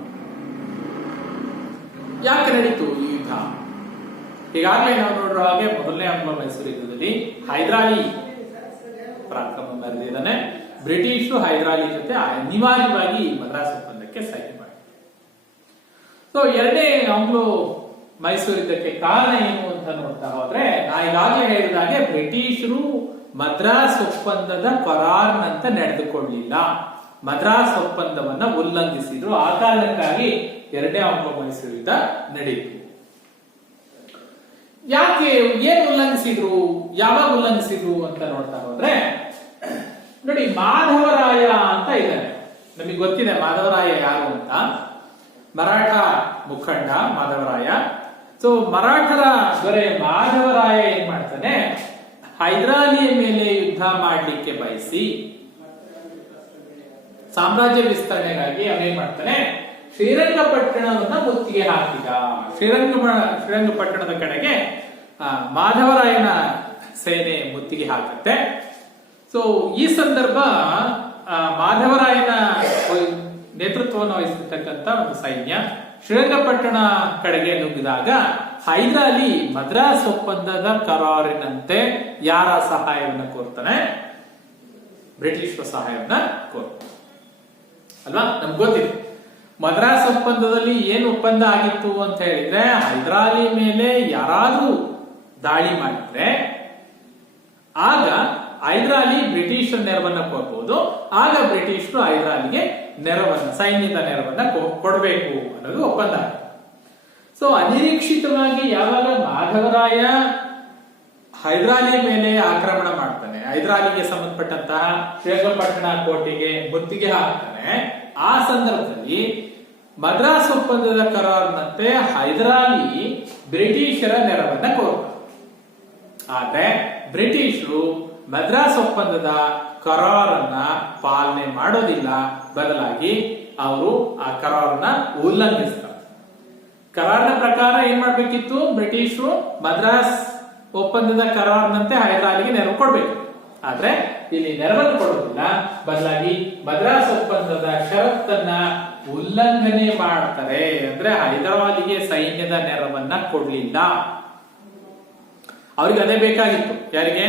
ಯಾಕೆ ನಡೀತು ಈ ಯುದ್ಧ? ಈಗಾಗಲೇ ನಾವು ನೋಡಿರೋ ಹಾಗೆ ಮೊದಲನೇ ಆಂಗ್ಲೋ ಮೈಸೂರು ಯುದ್ಧದಲ್ಲಿ ಹೈದರಾಲಿ ಪರಾಕ್ರಮ ಮೆರೆದಿದ್ದಾನೆ. ಬ್ರಿಟಿಷರು ಹೈದರಾಲಿ ಜೊತೆ ಅನಿವಾರ್ಯವಾಗಿ ಮದ್ರಾಸ್ ಒಪ್ಪಂದಕ್ಕೆ ಸಹಿ ಮಾಡಿದ್ರು. ಸೊ ಎರಡನೇ ಆಂಗ್ಲೋ ಮೈಸೂರು ಯುದ್ಧಕ್ಕೆ ಕಾರಣ ಏನು ಅಂತ ನೋಡ್ತಾ ಹೋದ್ರೆ, ನಾ ಈಗಾಗಲೇ ಹೇಳಿದ ಹಾಗೆ ಬ್ರಿಟಿಷರು ಮದ್ರಾಸ್ ಒಪ್ಪಂದದ ಕರಾರ್ನಂತೆ ನಡೆದುಕೊಳ್ಳಿಲ್ಲ. ಮದ್ರಾಸ್ ಒಪ್ಪಂದವನ್ನ ಉಲ್ಲಂಘಿಸಿದ್ರು. ಆ ಕಾರಣಕ್ಕಾಗಿ ಎರಡನೇ ಆಂಗ್ಲೋ ಮೈಸೂರು ಯುದ್ಧ ನಡೆಯಿತು. ಯಾಕೆ, ಏನ್ ಉಲ್ಲಂಘಿಸಿದ್ರು, ಯಾವಾಗ ಉಲ್ಲಂಘಿಸಿದ್ರು ಅಂತ ನೋಡ್ತಾ ಹೋದ್ರೆ ನೋಡಿ, ಮಾಧವರಾಯ ಅಂತ ಇದ್ದಾನೆ. ನಮಗೆ ಗೊತ್ತಿದೆ ಮಾಧವರಾಯ ಯಾರು ಅಂತ. ಮರಾಠ ಮುಖಂಡ ಮಾಧವರಾಯ. ಸೊ ಮರಾಠರ ದೊರೆ ಮಾಧವರಾಯ ಏನ್ ಮಾಡ್ತಾನೆ, ಹೈದರಾಲಿಯ ಮೇಲೆ ಯುದ್ಧ ಮಾಡಲಿಕ್ಕೆ ಬಯಸಿ ಸಾಮ್ರಾಜ್ಯ ವಿಸ್ತರಣೆಗಾಗಿ ಅವನೇನ್ ಮಾಡ್ತಾನೆ, ಶ್ರೀರಂಗಪಟ್ಟಣವನ್ನ ಮುತ್ತಿಗೆ ಹಾಕಿದ. ಶ್ರೀರಂಗಪಟ್ಟಣದ ಕಡೆಗೆ ಮಾಧವರಾಯನ ಸೇನೆ ಮುತ್ತಿಗೆ ಹಾಕುತ್ತೆ. ಸೊ ಈ ಸಂದರ್ಭ ಮಾಧವರಾಯನ ನೇತೃತ್ವವನ್ನು ವಹಿಸಿರ್ತಕ್ಕಂಥ ಒಂದು ಸೈನ್ಯ ಶ್ರೀರಂಗಪಟ್ಟಣ ಕಡೆಗೆ ನುಗ್ಗಿದಾಗ ಹೈದರಾಲಿ ಮದ್ರಾಸ್ ಒಪ್ಪಂದದ ಕರಾರಿನಂತೆ ಯಾರ ಸಹಾಯವನ್ನ ಕೋರ್ತಾನೆ, ಬ್ರಿಟಿಷರ ಸಹಾಯವನ್ನ ಕೋರ್ತಾನೆ ಅಲ್ವಾ. ನಮ್ಗೆ ಗೊತ್ತಿದೆ ಮದ್ರಾಸ್ ಒಪ್ಪಂದದಲ್ಲಿ ಏನು ಒಪ್ಪಂದ ಆಗಿತ್ತು ಅಂತ ಹೇಳಿದ್ರೆ, ಹೈದರಾಲಿ ಮೇಲೆ ಯಾರಾದ್ರೂ ದಾಳಿ ಮಾಡಿದ್ರೆ ಆಗ ಹೈದರಾಲಿ ಬ್ರಿಟಿಷರ ನೆರವನ್ನ ಕೋರಬಹುದು. ಆಗ ಬ್ರಿಟಿಷರು ಹೈದರಾಲಿಗೆ ನೆರವನ್ನ, ಸೈನ್ಯದ ನೆರವನ್ನ ಕೊಡಬೇಕು ಅನ್ನೋದು ಒಪ್ಪಂದ. ಸೊ ಅನಿರೀಕ್ಷಿತವಾಗಿ ಯಾವಾಗ ಮಾಧವರಾಯ ಹೈದರಾಲಿ ಮೇಲೆ ಆಕ್ರಮಣ ಮಾಡ್ತಾನೆ, ಹೈದರಾಲಿಗೆ ಸಂಬಂಧಪಟ್ಟಂತಹ ಶ್ರೀರಂಗಪಟ್ಟಣ ಕೋಟೆಗೆ ಮುತ್ತಿಗೆ ಹಾಕ್ತಾನೆ, ಆ ಸಂದರ್ಭದಲ್ಲಿ ಮದ್ರಾಸ್ ಒಪ್ಪಂದದ ಕರಾರಿನಂತೆ ಹೈದರಾಲಿ ಬ್ರಿಟಿಷರ ನೆರವನ್ನ ಕೋರ್ತಾರೆ. ಆದ್ರೆ ಬ್ರಿಟಿಷರು ಮದ್ರಾಸ್ ಒಪ್ಪಂದದ ಕರಾರನ್ನ ಪಾಲನೆ ಮಾಡೋದಿಲ್ಲ, ಬದಲಾಗಿ ಅವರು ಆ ಕರಾರನ್ನ ಉಲ್ಲಂಘಿಸ್ತಾರೆ. ಕರಾರಿನ ಪ್ರಕಾರ ಏನ್ ಮಾಡ್ಬೇಕಿತ್ತು, ಬ್ರಿಟಿಷರು ಮದ್ರಾಸ್ ಒಪ್ಪಂದದ ಕರಾರಿನಂತೆ ಹೈದರಾಲಿಗೆ ನೆರವು ಕೊಡ್ಬೇಕು. ಆದ್ರೆ ಇಲ್ಲಿ ನೆರವನ್ನು ಕೊಡೋದಿಲ್ಲ, ಬದಲಾಗಿ ಮದ್ರಾಸ್ ಒಪ್ಪಂದದ ಷರತ್ತನ್ನ ಉಲ್ಲಂಘನೆ ಮಾಡ್ತಾರೆ. ಅಂದ್ರೆ ಹೈದರಾಲಿಗೆ ಸೈನ್ಯದ ನೆರವನ್ನ ಕೊಡ್ಲಿಲ್ಲ. ಅವ್ರಿಗೆ ಅದೇ ಬೇಕಾಗಿತ್ತು. ಯಾರಿಗೆ?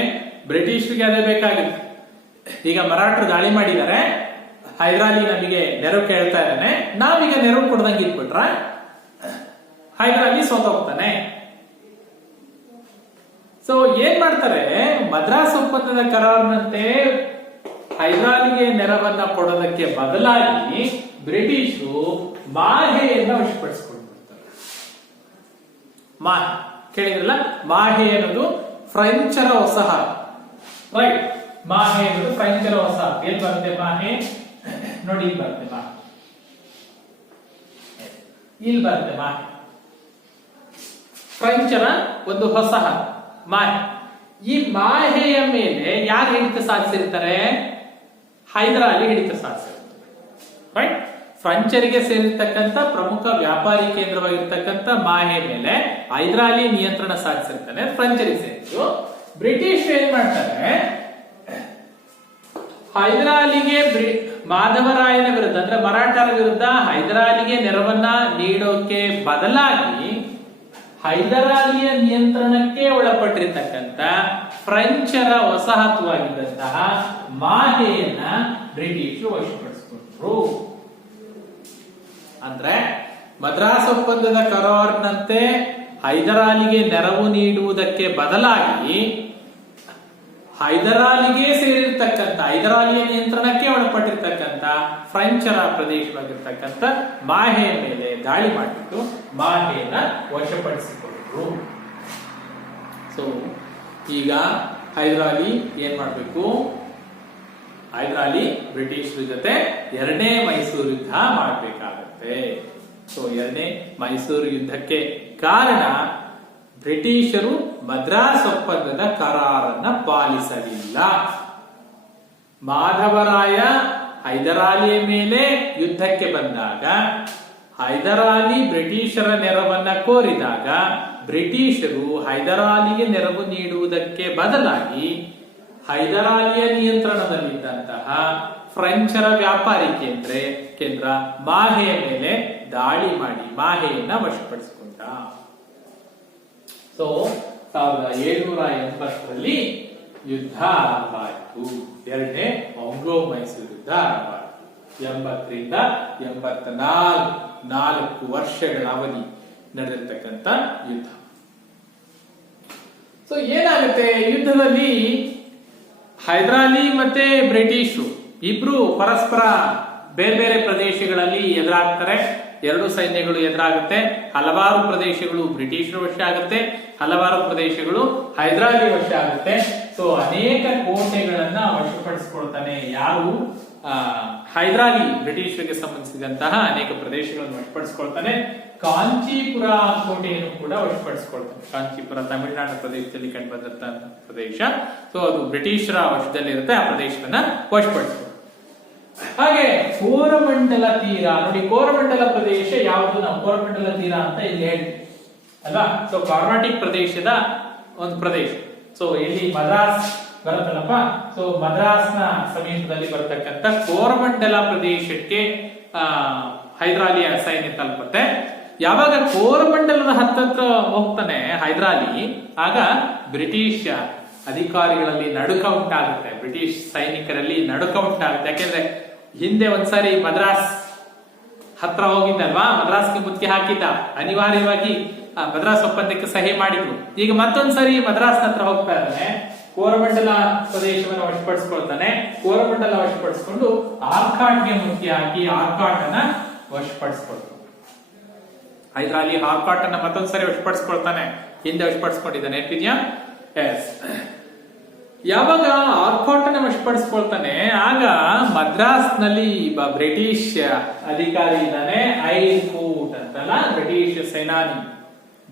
ಬ್ರಿಟಿಷರಿಗೆ ಅದೇ ಬೇಕಾಗಿತ್ತು. ಈಗ ಮರಾಠರು ದಾಳಿ ಮಾಡಿದ್ದಾರೆ, ಹೈದರಾಲಿ ನಮಗೆ ನೆರವು ಕೇಳ್ತಾ ಇದ್ದಾನೆ, ನಾವೀಗ ನೆರವು ಕೊಡ್ದಂಗೆ ಇಟ್ಬಿಟ್ರ ಹೈದರಾಲಿ ಸೋತೋಗ್ತಾನೆ. ಸೊ ಏನ್ ಮಾಡ್ತಾರೆ, ಮದ್ರಾಸ್ ಒಪ್ಪಂದದ ಕರಾರಿನಂತೆ ಹೈದರಾಲಿಗೆ ನೆರವನ್ನ ಕೊಡೋದಕ್ಕೆ ಬದಲಾಗಿ ಬ್ರಿಟಿಷರು ಮಾಹೆಯನ್ನ ವಶಪಡಿಸಿಕೊಂಡ್ಬಿಡ್ತಾರೆ. ಮಾಹೆ ಕೇಳಿದ್ರಲ್ಲ, ಮಾಹೆ ಅನ್ನೋದು ಫ್ರೆಂಚರ ವಸಾಹತು, ರೈಟ್? ಮಾಹೆ ಅನ್ನೋದು ಫ್ರೆಂಚರ ವಸಾಹತು. ಎಲ್ಲಿ ಬರುತ್ತೆ ಮಾಹೆ? ನೋಡಿ, ಇಲ್ಲಿ ಬರುತ್ತೆ ಮಾಹೆ, ಇಲ್ಲಿ ಬರುತ್ತೆ ಮಾಹೆ. ಫ್ರೆಂಚರ ಒಂದು ವಸಾಹತು ಮಾಹೆ. ಈ ಮಾಹೆಯ ಮೇಲೆ ಯಾರು ಹಿಡಿತ ಸಾಧಿಸಿರ್ತಾರೆ? ಹೈದರಾಲಿ ಹಿಡಿತ ಸಾಧಿಸಿರ್ತಾರೆ, ರೈಟ್? ಫ್ರೆಂಚರಿಗೆ ಸೇರಿರ್ತಕ್ಕಂಥ ಪ್ರಮುಖ ವ್ಯಾಪಾರಿ ಕೇಂದ್ರವಾಗಿರ್ತಕ್ಕಂಥ ಮಾಹೆ ಮೇಲೆ ಹೈದರಾಲಿ ನಿಯಂತ್ರಣ ಸಾಧಿಸಿರ್ತಾನೆ, ಫ್ರೆಂಚರಿಗೆ ಸೇರಿದ್ದು. ಬ್ರಿಟಿಷ್ ಏನ್ ಮಾಡ್ತಾರೆ, ಹೈದರಾಲಿಗೆ ಮಾಧವರಾಯನ ವಿರುದ್ಧ ಅಂದ್ರೆ ಮರಾಠರ ವಿರುದ್ಧ ಹೈದರಾಲಿಗೆ ನೆರವನ್ನ ನೀಡೋಕೆ ಬದಲಾಗಿ ಹೈದರಾಲಿಯ ನಿಯಂತ್ರಣಕ್ಕೆ ಒಳಪಟ್ಟಿರ್ತಕ್ಕಂಥ ಫ್ರೆಂಚರ ವಸಾಹತುವಾಗಿದ್ದಂತಹ ಮಾಹೆಯನ್ನ ಬ್ರಿಟಿಷರು ವಶಪಡಿಸಿಕೊಂಡ್ರು. ಅಂದ್ರೆ ಮದ್ರಾಸ್ ಒಪ್ಪಂದದ ಕರಾರಿನಂತೆ ಹೈದರಾಲಿಗೆ ನೆರವು ನೀಡುವುದಕ್ಕೆ ಬದಲಾಗಿ ಹೈದರಾಲಿಗೆ ಸೇರಿರ್ತಕ್ಕಂಥ, ಹೈದರಾಲಿಯ ನಿಯಂತ್ರಣಕ್ಕೆ ಒಳಪಟ್ಟಿರ್ತಕ್ಕಂಥ ಫ್ರೆಂಚರ ಪ್ರದೇಶವಾಗಿರ್ತಕ್ಕಂಥ ಮಾಹೆಯ ಮೇಲೆ ದಾಳಿ ಮಾಡಿಬಿಟ್ಟು ಮಾಹೆಯನ್ನ ವಶಪಡಿಸಿಕೊಂಡ್ರು. ಸೊ ಈಗ ಹೈದರಾಲಿ ಏನ್ ಮಾಡ್ಬೇಕು, ಹೈದರಾಲಿ ಬ್ರಿಟಿಷರ ಜೊತೆ ಎರಡನೇ ಮೈಸೂರು ಯುದ್ಧ ಮಾಡಬೇಕಾಗತ್ತೆ. ಸೊ ಎರಡನೇ ಮೈಸೂರು ಯುದ್ಧಕ್ಕೆ ಕಾರಣ ಬ್ರಿಟಿಷರು ಮದ್ರಾಸ್ ಒಪ್ಪಂದದ ಕರಾರನ್ನ ಪಾಲಿಸಲಿಲ್ಲ. ಮಾಧವರಾಯ ಹೈದರಾಲಿಯ ಮೇಲೆ ಯುದ್ಧಕ್ಕೆ ಬಂದಾಗ, ಹೈದರಾಲಿ ಬ್ರಿಟಿಷರ ನೆರವನ್ನ ಕೋರಿದಾಗ ಬ್ರಿಟಿಷರು ಹೈದರಾಲಿಗೆ ನೆರವು ನೀಡುವುದಕ್ಕೆ ಬದಲಾಗಿ ಹೈದರಾಲಿಯ ನಿಯಂತ್ರಣದಲ್ಲಿದ್ದಂತಹ ಫ್ರೆಂಚರ ವ್ಯಾಪಾರಿ ಕೇಂದ್ರ ಮಾಹೆಯ ಮೇಲೆ ದಾಳಿ ಮಾಡಿ ಮಾಹೆಯನ್ನ ವಶಪಡಿಸಿಕೊಂಡ. ಸೊ 1780ರಲ್ಲಿ ಯುದ್ಧ ಆರಂಭ ಆಯಿತು. ಎರಡನೇ ಆಂಗ್ಲೋ ಮೈಸೂರು ಯುದ್ಧ ಆರಂಭ ಆಯಿತು. 80ರಿಂದ 84 ವರ್ಷಗಳ ಅವಧಿ ನಡೆದಿರ್ತಕ್ಕಂಥ ಯುದ್ಧ. ಸೊ ಏನಾಗುತ್ತೆ ಯುದ್ಧದಲ್ಲಿ, ಹೈದರಾಲಿ ಮತ್ತೆ ಬ್ರಿಟಿಷರು ಇಬ್ರು ಪರಸ್ಪರ ಬೇರೆ ಬೇರೆ ಪ್ರದೇಶಗಳಲ್ಲಿ ಎದುರಾಗ್ತಾರೆ. ಎರಡು ಸೈನ್ಯಗಳು ಎದುರಾಗುತ್ತೆ. ಹಲವಾರು ಪ್ರದೇಶಗಳು ಬ್ರಿಟಿಷರ ವಶ ಆಗುತ್ತೆ, ಹಲವಾರು ಪ್ರದೇಶಗಳು ಹೈದರಾಲಿ ವಶ ಆಗುತ್ತೆ. ಸೊ ಅನೇಕ ಕೋಟೆಗಳನ್ನ ವಶಪಡಿಸಿಕೊಳ್ತಾನೆ. ಯಾರು? ಹೈದರಾಲಿ ಬ್ರಿಟಿಷರಿಗೆ ಸಂಬಂಧಿಸಿದಂತಹ ಅನೇಕ ಪ್ರದೇಶಗಳನ್ನು ವಶಪಡಿಸಿಕೊಳ್ತಾನೆ. ಕಾಂಚೀಪುರ ಕೋಟೆಯನ್ನು ಕೂಡ ವಶಪಡಿಸಿಕೊಳ್ತಾನೆ. ಕಾಂಚೀಪುರ ತಮಿಳುನಾಡು ಪ್ರದೇಶದಲ್ಲಿ ಕಂಡು ಬಂದಂತಹ ಪ್ರದೇಶ. ಸೊ ಅದು ಬ್ರಿಟಿಷರ ವಶದಲ್ಲಿರುತ್ತೆ. ಆ ಪ್ರದೇಶವನ್ನ ವಶಪಡಿಸಿಕೊಳ್ಳುತ್ತೆ. ಹಾಗೆ ಕೋರಮಂಡಲ ತೀರ ನೋಡಿ. ಕೋರಮಂಡಲ ಪ್ರದೇಶ ಯಾವುದು? ನಾವು ಕೋರಮಂಡಲ ತೀರ ಅಂತ ಇಲ್ಲಿ ಹೇಳ್ತೀವಿ ಅಲ್ವಾ? ಸೊ ಕರ್ನಾಟಿಕ್ ಪ್ರದೇಶದ ಒಂದು ಪ್ರದೇಶ. ಸೊ ಇಲ್ಲಿ ಮದ್ರಾಸ್ ಬರುತ್ತಲ್ಲಪ್ಪ. ಸೊ ಮದ್ರಾಸ್ನ ಸಮೀಪದಲ್ಲಿ ಬರತಕ್ಕಂತ ಕೋರಮಂಡಲ ಪ್ರದೇಶಕ್ಕೆ ಹೈದರಾಲಿಯ ಸೈನ್ಯ ತಲುಪುತ್ತೆ. ಯಾವಾಗ ಕೋರಮಂಡಲದ ಹತ್ತತ್ರ ಹೋಗ್ತಾನೆ ಹೈದರಾಲಿ, ಆಗ ಬ್ರಿಟಿಷ್ ಅಧಿಕಾರಿಗಳಲ್ಲಿ ನಡುಕ ಉಂಟಾಗುತ್ತೆ. ಬ್ರಿಟಿಷ್ ಸೈನಿಕರಲ್ಲಿ ನಡುಕ ಉಂಟಾಗುತ್ತೆ. ಯಾಕೆಂದ್ರೆ ಹಿಂದೆ ಒಂದ್ಸಾರಿ ಮದ್ರಾಸ್ ಹತ್ರ ಹೋಗಿದ್ದಲ್ವಾ, ಮದ್ರಾಸ್ಗೆ ಮುತ್ತಿಗೆ ಹಾಕಿದ್ದ, ಅನಿವಾರ್ಯವಾಗಿ ಮದ್ರಾಸ್ ಒಪ್ಪಂದಕ್ಕೆ ಸಹಿ ಮಾಡಿದ್ರು. ಈಗ ಮತ್ತೊಂದ್ಸರಿ ಮದ್ರಾಸ್ ಹತ್ರ ಹೋಗ್ತಾ ಇದ್ದಾನೆ, ಕೋರಮಂಡಲ ಪ್ರದೇಶವನ್ನು ವಶಪಡಿಸ್ಕೊಳ್ತಾನೆ. ಕೋರಮಂಡಲ ವಶಪಡಿಸಿಕೊಂಡು ಆರ್ಕಾಟ್ಗೆ ಮುತ್ತಿಗೆ ಹಾಕಿ ಆರ್ಕಾಟ್ ಅನ್ನ ವಶಪಡಿಸ್ಕೊಳ್ತಾನೆ. ಹೈದರಾಲಿ ಆರ್ಕಾಟ್ ಅನ್ನ ಮತ್ತೊಂದ್ಸರಿ ವಶಪಡಿಸ್ಕೊಳ್ತಾನೆ. ಹಿಂದೆ ವಶಪಡಿಸ್ಕೊಂಡಿದ್ದಾನೆ, ನೆನಪಿದ್ಯಾ? ಎಸ್. ಯಾವಾಗ ಆರ್ಕಾಟ್ ಅನ್ನ ವಶಪಡಿಸ್ಕೊಳ್ತಾನೆ, ಆಗ ಮದ್ರಾಸ್ ನಲ್ಲಿ ಬ್ರಿಟಿಷ್ ಅಧಿಕಾರಿ ಇದ್ದಾನೆ, ಐರ್ಕೋಟ್ ಅಂತಲ್ಲ, ಬ್ರಿಟಿಷ್ ಸೇನಾನಿ,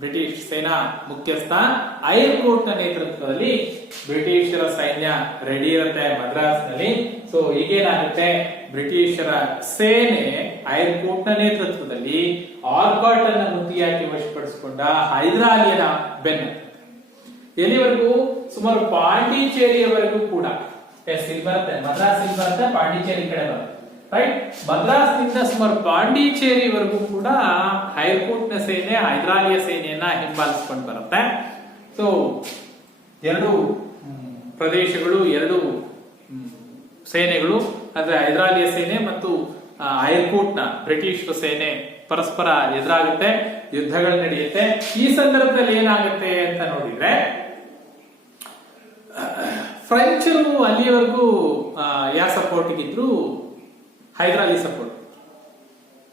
ಬ್ರಿಟಿಷ್ ಸೇನಾ ಮುಖ್ಯಸ್ಥ ಐರ್ಕೋಟ್ ನ ನೇತೃತ್ವದಲ್ಲಿ ಬ್ರಿಟಿಷರ ಸೈನ್ಯ ರೆಡಿ ಇರುತ್ತೆ ಮದ್ರಾಸ್ ನಲ್ಲಿ. ಸೊ ಈಗೇನಾಗುತ್ತೆ, ಬ್ರಿಟಿಷರ ಸೇನೆ ಐರ್ಕೋಟ್ ನ ನೇತೃತ್ವದಲ್ಲಿ ಆರ್ಕಾಟ್ ಅನ್ನ ಮುತ್ತಿಯಾಗಿ ವಶಪಡಿಸಿಕೊಂಡ ಹೈದರಾಲಿಯನ ಬೆನ್ನು ಎಲ್ಲಿವರೆಗೂ? ಸುಮಾರು ಪಾಂಡಿಚೇರಿಯವರೆಗೂ ಕೂಡ. ಎಸ್, ಇಲ್ಲಿ ಬರುತ್ತೆ ಮದ್ರಾಸ್, ಇಲ್ಲಿ ಬರುತ್ತೆ ಪಾಂಡಿಚೇರಿ ಕಡೆ ಬರುತ್ತೆ, ರೈಟ್? ಮದ್ರಾಸ್ ನಿಂದ ಸುಮಾರು ಪಾಂಡಿಚೇರಿವರೆಗೂ ಕೂಡ ಐರ್ಕೋಟ್ ನ ಸೇನೆ ಹೈದರಾಲಿಯ ಸೇನೆಯನ್ನ ಹಿಂಬಾಲಿಸಿಕೊಂಡು ಬರುತ್ತೆ. ಸೊ ಎರಡು ಪ್ರದೇಶಗಳು, ಎರಡು ಸೇನೆಗಳು ಅಂದ್ರೆ ಹೈದರಾಲಿಯ ಸೇನೆ ಮತ್ತು ಐರ್ಕೋಟ್ ನ ಬ್ರಿಟಿಷ್ ಸೇನೆ ಪರಸ್ಪರ ಎದುರಾಗುತ್ತೆ, ಯುದ್ಧಗಳು ನಡೆಯುತ್ತೆ. ಈ ಸಂದರ್ಭದಲ್ಲಿ ಏನಾಗುತ್ತೆ ಅಂತ ನೋಡಿದ್ರೆ, ಫ್ರೆಂಚರು ಅಲ್ಲಿಯವರೆಗೂ ಯಾವ ಸಪೋರ್ಟ್ ಇದ್ರು? ಹೈದರಾಲಿ ಸಪೋರ್ಟ್.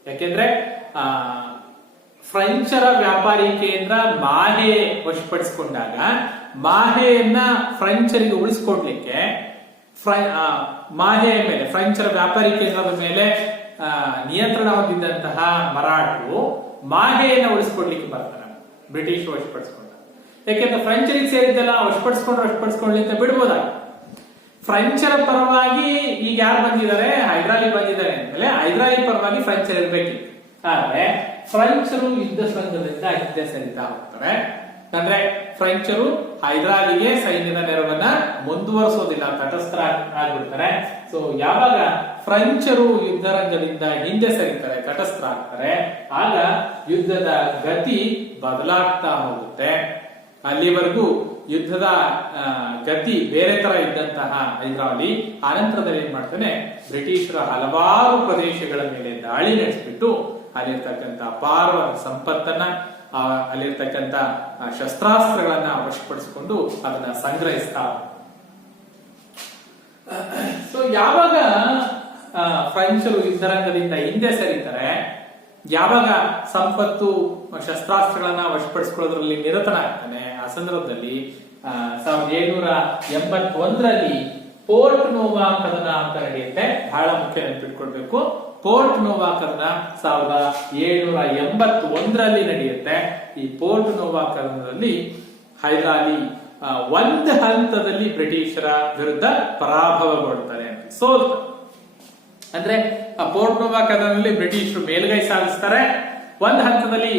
ಯಾಕೆಂದ್ರೆ ಫ್ರೆಂಚರ ವ್ಯಾಪಾರಿ ಕೇಂದ್ರ ಮಾಹೆ ವಶಪಡಿಸಿಕೊಂಡಾಗ ಮಾಹೆಯನ್ನ ಫ್ರೆಂಚರಿಗೆ ಉಳಿಸಿಕೊಡ್ಲಿಕ್ಕೆ ಮಾಹೆಯ ಮೇಲೆ, ಫ್ರೆಂಚರ ವ್ಯಾಪಾರಿ ಕೇಂದ್ರದ ಮೇಲೆ ನಿಯಂತ್ರಣ ಹೊಂದಿದ್ದಂತಹ ಮರಾಠರು ಮಾಹೆಯನ್ನ ಉಳಿಸಿಕೊಡ್ಲಿಕ್ಕೆ ಬರ್ತಾರೆ ಬ್ರಿಟಿಷ್ ವಶಪಡಿಸಿಕೊಂಡ. ಯಾಕೆಂದ್ರೆ ಫ್ರೆಂಚರಿಗೆ ಸೇರಿದ್ದೆಲ್ಲ ವಶಪಡಿಸ್ಕೊಂಡ್ಲಿ ಅಂತ ಬಿಡ್ಬೋದಾಗ, ಫ್ರೆಂಚರ ಪರವಾಗಿ ಈಗ ಯಾರು ಬಂದಿದ್ದಾರೆ? ಹೈದರಾಲಿ ಬಂದಿದ್ದಾರೆ ಅಂದ್ಮೇಲೆ ಹೈದರಾಲಿ ಪರವಾಗಿ ಫ್ರೆಂಚರ್ ಇರ್ಬೇಕಿತ್ತು. ಆದ್ರೆ ಫ್ರೆಂಚರು ಯುದ್ಧ ಸಂಘದಿಂದ ಹಿಂದೆ ಸರಿತಾ ಹೋಗ್ತಾರೆ. ಅಂದ್ರೆ ಫ್ರೆಂಚರು ಹೈದರಾಲಿಗೆ ಸೈನ್ಯದ ನೆರವನ್ನ ಮುಂದುವರಿಸೋದಿಲ್ಲ, ತಟಸ್ಥ ಆಗ್ಬಿಡ್ತಾರೆ. ಸೊ ಯಾವಾಗ ಫ್ರೆಂಚರು ಯುದ್ಧ ರಂಗದಿಂದ ಹಿಂದೆ ಸರಿತಾರೆ, ತಟಸ್ಥರಾಗ್ತಾರೆ, ಆಗ ಯುದ್ಧದ ಗತಿ ಬದಲಾಗ್ತಾ ಹೋಗುತ್ತೆ. ಅಲ್ಲಿವರೆಗೂ ಯುದ್ಧದ ಗತಿ ಬೇರೆ ತರ ಇದ್ದಂತಹ ಹೈದರಾಲಿ ಆನಂತರದಲ್ಲಿ ಏನ್ ಮಾಡ್ತಾನೆ, ಬ್ರಿಟಿಷರ ಹಲವಾರು ಪ್ರದೇಶಗಳ ಮೇಲೆ ದಾಳಿ ನಡೆಸಿಬಿಟ್ಟು ಅಲ್ಲಿರ್ತಕ್ಕಂಥ ಅಪಾರವಾದ ಸಂಪತ್ತನ್ನ, ಅಲ್ಲಿರ್ತಕ್ಕಂಥ ಶಸ್ತ್ರಾಸ್ತ್ರಗಳನ್ನ ವಶಪಡಿಸಿಕೊಂಡು ಅದನ್ನ ಸಂಗ್ರಹಿಸ್ತಾ. ಸೊ ಯಾವಾಗ ಫ್ರೆಂಚರು ಯುದ್ಧರಂಗದಿಂದ ಹಿಂದೆ ಸರಿತಾರೆ, ಯಾವಾಗ ಸಂಪತ್ತು ಶಸ್ತ್ರಾಸ್ತ್ರಗಳನ್ನ ವಶಪಡಿಸಿಕೊಳ್ಳೋದ್ರಲ್ಲಿ ನಿರತನಾಗ್ತಾನೆ, ಆ ಸಂದರ್ಭದಲ್ಲಿ 1781ರಲ್ಲಿ ಪೋರ್ಟ್ ನೋವಾ ಕದನ ಅಂತ ನಡೆಯುತ್ತೆ. ಬಹಳ ಮುಖ್ಯ ನೆನಪಿಟ್ಕೊಳ್ಬೇಕು. ಪೋರ್ಟ್ ನೋವಾ ಕದನ 1781ರಲ್ಲಿ ನಡೆಯುತ್ತೆ. ಈ ಪೋರ್ಟ್ ನೋವಾ ಕದನದಲ್ಲಿ ಹೈದರಾಲಿ ಒಂದು ಹಂತದಲ್ಲಿ ಬ್ರಿಟಿಷರ ವಿರುದ್ಧ ಪರಾಭವಗೊಳ್ತಾರೆ, ಸೋಲ್ತಾರೆ. ಅಂದ್ರೆ ಆ ಪೋರ್ಟ್ ನೋವಾ ಕದನದಲ್ಲಿ ಬ್ರಿಟಿಷರು ಮೇಲ್ಗೈ ಸಾಧಿಸ್ತಾರೆ. ಒಂದು ಅರ್ಥದಲ್ಲಿ